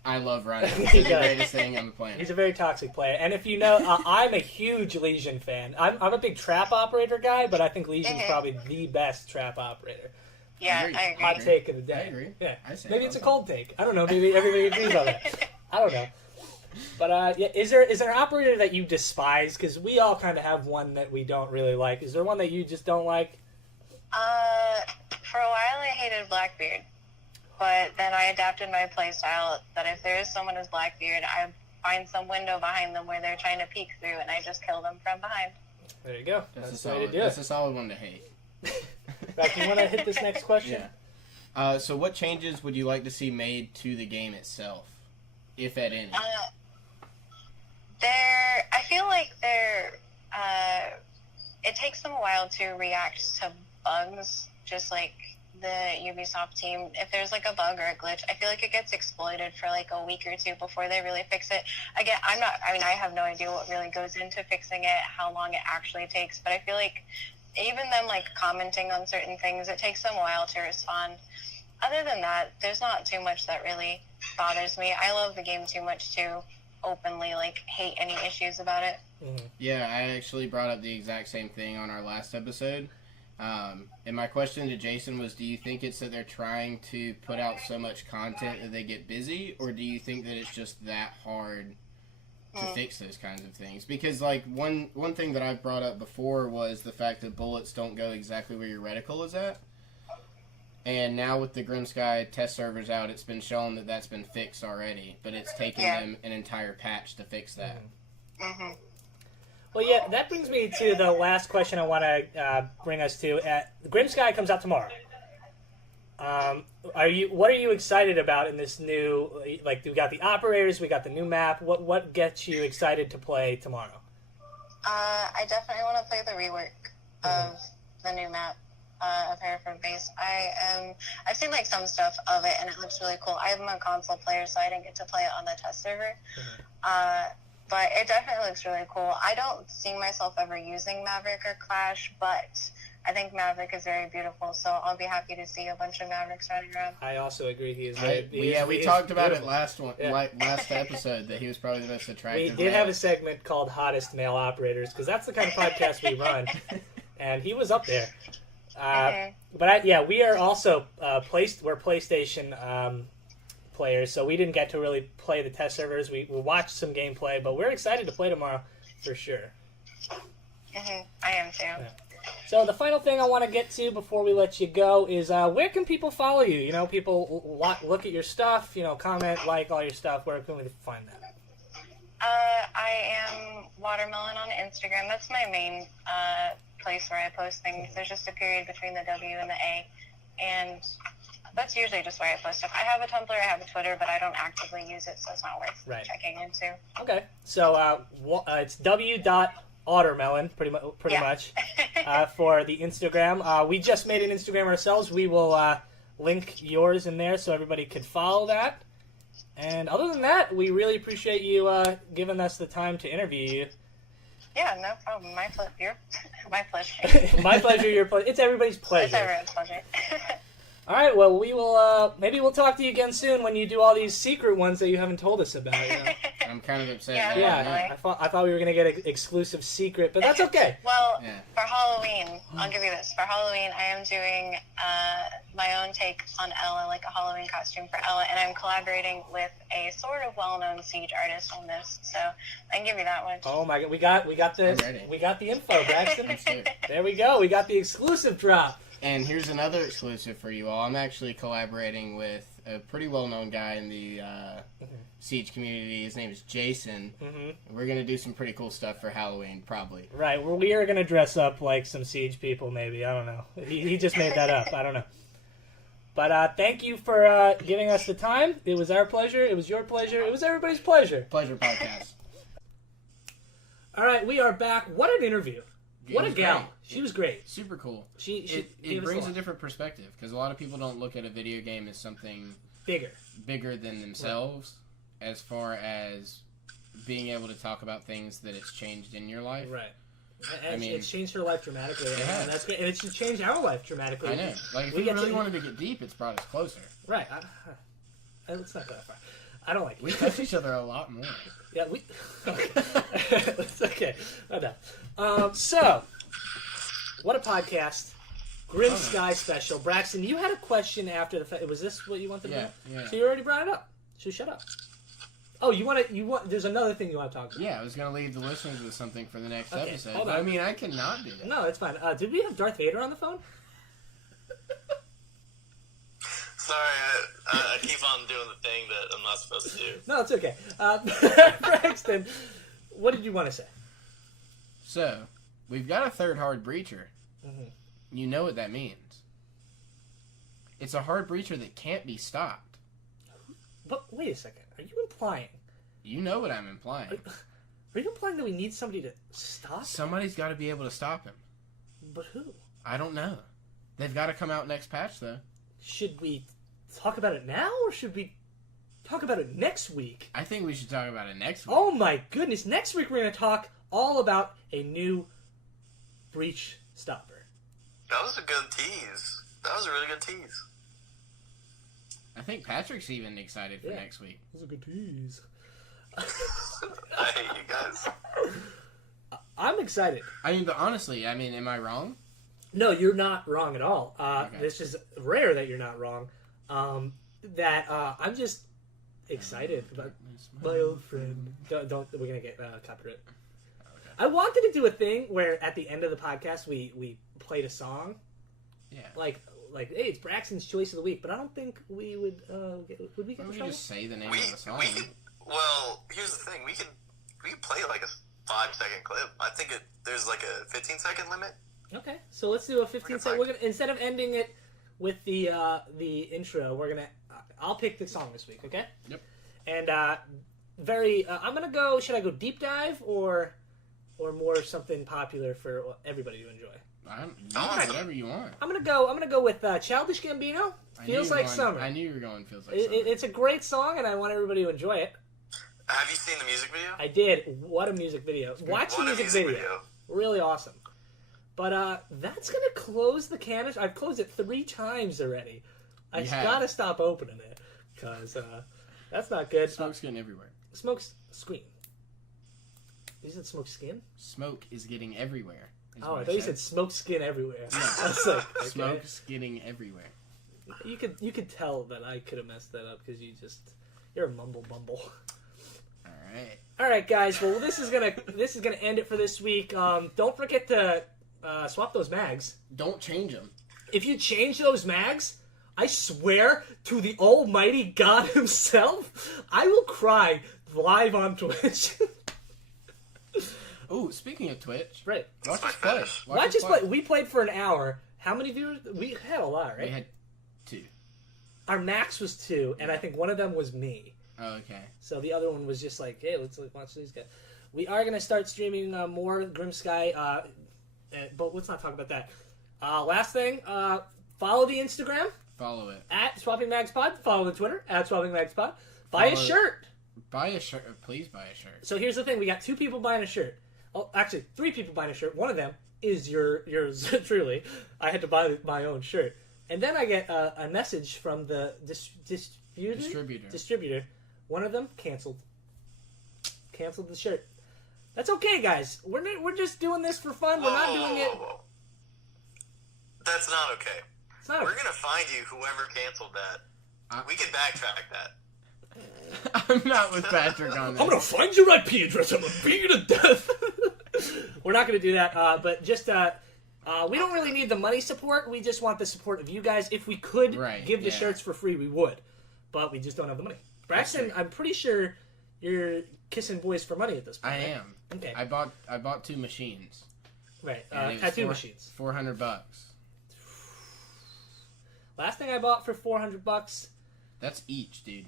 I love runouts. It's the greatest thing on the planet. He's a very toxic player, and if you know, I'm a huge Legion fan. I'm a big trap operator guy, but I think Legion's probably the best trap operator. Yeah, I agree. Hot take of the day. I agree. Yeah, Maybe it's a cold take. I don't know. Maybe everybody agrees on that. I don't know. But is there an operator that you despise? Because we all kind of have one that we don't really like. Is there one that you just don't like? For a while I hated Blackbeard, but then I adapted my playstyle that if there is someone as Blackbeard, I find some window behind them where they're trying to peek through, and I just kill them from behind. There you go. That's the way to do it. That's a solid one to hate. Right, you want to hit this next question? Yeah. So what changes would you like to see made to the game itself, if at any? I feel like it takes them a while to react to bugs, just like the Ubisoft team. If there's a bug or a glitch, I feel like it gets exploited for a week or two before they really fix it. Again, I have no idea what really goes into fixing it, how long it actually takes, but I feel like even them commenting on certain things, it takes them a while to respond. Other than that, there's not too much that really bothers me. I love the game too much to openly hate any issues about it. Mm-hmm. Yeah, I actually brought up the exact same thing on our last episode. And my question to Jason was, do you think it's that they're trying to put out so much content that they get busy, or do you think that it's just that hard to fix those kinds of things? Because one thing that I've brought up before was the fact that bullets don't go exactly where your reticle is at. And now with the Grim Sky test servers out, it's been shown that that's been fixed already, but it's taken them an entire patch to fix that. Mm-hmm. Well, yeah, that brings me to the last question I want to bring us to. Grim Sky comes out tomorrow. What are you excited about in this new? We got the operators, we got the new map. What gets you excited to play tomorrow? I definitely want to play the rework of the new map. Of Hereford Base. I've seen some stuff of it, and it looks really cool. I'm a console player, so I didn't get to play it on the test server. But it definitely looks really cool. I don't see myself ever using Maverick or Clash, but I think Maverick is very beautiful, so I'll be happy to see a bunch of Mavericks running around. I also agree he is we talked about it last episode, that he was probably the most attractive. We did have a segment called Hottest Male Operators, because that's the kind of podcast we run, and he was up there. But we are also we're PlayStation players, so we didn't get to really play the test servers. We watched some gameplay, but we're excited to play tomorrow for sure. I am too. Yeah. So the final thing I want to get to before we let you go is where can people follow you? People look at your stuff, comment, like all your stuff. Where can we find that? I am Watermelon on Instagram. That's my main place where I post things. There's just a period between the W and the A, and that's usually just where I post stuff. I have a Tumblr, I have a Twitter, but I don't actively use it, so it's not worth checking into. Okay, so it's W.atermelon W.atermelon, pretty Yeah. much, for the Instagram. We just made an Instagram ourselves. We will link yours in there so everybody could follow that. And other than that, we really appreciate you giving us the time to interview you. Yeah, no problem. My pleasure. My pleasure. My pleasure, your pleasure. It's everybody's pleasure. It's everyone's pleasure. All right, well, we will, maybe we'll talk to you again soon when you do all these secret ones that you haven't told us about. You know? I'm kind of upset. Yeah, now. Yeah, I thought we were going to get an exclusive secret, but that's okay. Well, Yeah. for Halloween, I'll give you this. For Halloween, I am doing my own take on Ella, like a Halloween costume for Ella, and I'm collaborating with a sort of well-known Siege artist on this, so I can give you that much. Oh my God, we got I'm ready. the info, Braxton. Let's do it. There we go. We got the exclusive drop. And here's another exclusive for you all. I'm actually collaborating with a pretty well-known guy in the Siege community. His name is Jason. Mm-hmm. We're going to do some pretty cool stuff for Halloween, probably. Right, well, we are going to dress up like some Siege people, maybe. I don't know. He just made that up. I don't know. But thank you for giving us the time. It was our pleasure. It was your pleasure. It was everybody's pleasure. Pleasure podcast. All right, we are back. What an interview. What a was gal. great. She was great. Super cool. She It gave us brings a lot. different perspective, because a lot of people don't look at a video game as something Bigger. than themselves, as far as being able to talk about things that it's changed in your life. Right. And I mean, it's changed her life dramatically, it has. and that's great. And it should change our life dramatically. I know. Like, if We we get really to- wanted to get deep, it's brought us closer. Right. Let's not go that far. I don't like it. We touch each other a lot more. Yeah, we... It's okay. So, what a podcast. Grim Sky special. Braxton, you had a question after the fact. Was this what you wanted to Yeah, do? yeah. So you already brought it up. So shut up. Oh, you want? There's another thing you want to talk about. Yeah, I was going to leave the listeners with something for the next Okay, episode. hold But, on. I mean, I cannot do that. No, it's fine. Did we have Darth Vader on the phone? Sorry, I keep on doing the thing that I'm not supposed to do. No, it's okay. Braxton, what did you want to say? So, we've got a third hard breacher. Mhm. You know what that means. It's a hard breacher that can't be stopped. But wait a second. Are you implying? You know what I'm implying. Are you implying that we need somebody to stop? Somebody's got to be able to stop him. But who? I don't know. They've got to come out next patch, though. Should we talk about it now, or should we talk about it next week? I think we should talk about it next week. Oh my goodness! Next week we're going to talk all about a new breach stopper. That was a good tease. That was a really good tease. I think Patrick's even excited for Yeah. next week. That was a good tease. I hate you guys. I'm excited. I mean, but honestly, I mean, am I wrong? No, you're not wrong at all. Okay. This is rare that you're not wrong. I'm just excited about my old friend. Don't we're gonna get copyright. Okay. I wanted to do a thing where at the end of the podcast we played a song, Yeah. like hey, it's Braxton's choice of the week, but I don't think we would would we get Why in don't we trouble? just say the name We of the song? could. Well, here's the thing. We could play like a 5-second clip. I think there's like a 15-second limit. Okay, so let's do a 15 Okay, second. We're gonna instead of ending it with the intro, we're gonna I'll pick the song this week, okay? Yep. And I'm gonna go. Should I go deep dive or more something popular for everybody to enjoy? Whatever you want. I'm gonna go with Childish Gambino. Feels like summer. I knew you were going Feels Like Summer. It's a great song, and I want everybody to enjoy it. Have you seen the music video? I did. What a music video! Watch the What a music video. Really awesome. But that's gonna close the canister. I've closed it 3 times already. I You have. gotta stop opening it because that's not good. Smoke's getting everywhere. Smoke's screen. You said smoke skin? Smoke is getting everywhere. is Oh, what I thought you said smoke skin everywhere. No. I was like, okay. Smoke's getting everywhere. You could tell that I could have messed that up because you're a mumble bumble. All right. All right, guys. Well, this is gonna end it for this week. Don't forget to swap those mags. Don't change them. If you change those mags, I swear to the almighty God himself, I will cry live on Twitch. Oh, speaking of Twitch, Right. watch us play. Watch us play. We played for an hour. How many viewers? We had a lot, right? We had 2. Our max was 2, and I think one of them was me. Oh, okay. So the other one was just like, hey, let's watch these guys. We are going to start streaming more Grim Sky, but let's not talk about that. Last thing, follow the Instagram. Follow it. At Swapping Mags Pod. Follow the Twitter. At Swapping Mags Pod. Buy a shirt. Buy a shirt. Please buy a shirt. So here's the thing. We got 2 people buying a shirt. Oh, actually, 3 people buying a shirt. One of them is yours truly. I had to buy my own shirt. And then I get a message from the distributor. One of them canceled the shirt. That's okay, guys. We're just doing this for fun. We're not doing it. Whoa. That's not okay. It's not We're gonna find you, whoever canceled that. We can backtrack that. I'm not with Patrick on this. I'm gonna find your IP address. I'm gonna beat you to death. We're not gonna do that. But just we don't really need the money support. We just want the support of you guys. If we could give the shirts for free, we would. But we just don't have the money. Braxton, I'm pretty sure you're kissing boys for money at this point. I right? am. Okay. I bought 2 machines. Right. Tattoo machines. $400. Last thing I bought for $400. That's each, dude.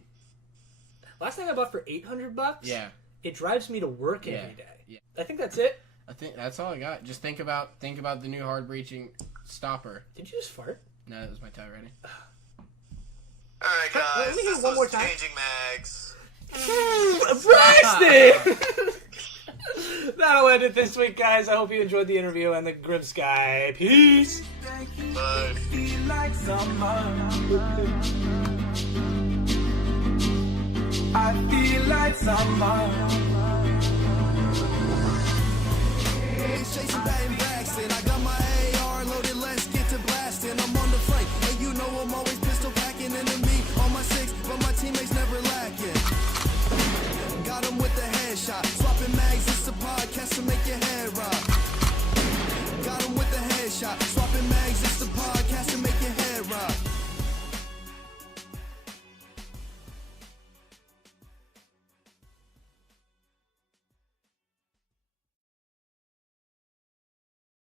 Last thing I bought for $800. Yeah. It drives me to work every day. Yeah. I think that's it. I think that's all I got. Just think about the new hard breaching stopper. Did you just fart? No, that was my tie ready. All right, guys. Let me hear This one more was time. Changing Mags. Braxton! That'll end it this week, guys. I hope you enjoyed the interview and the Grim Sky. Peace. Bye. I feel like summer. Chasing bang bang.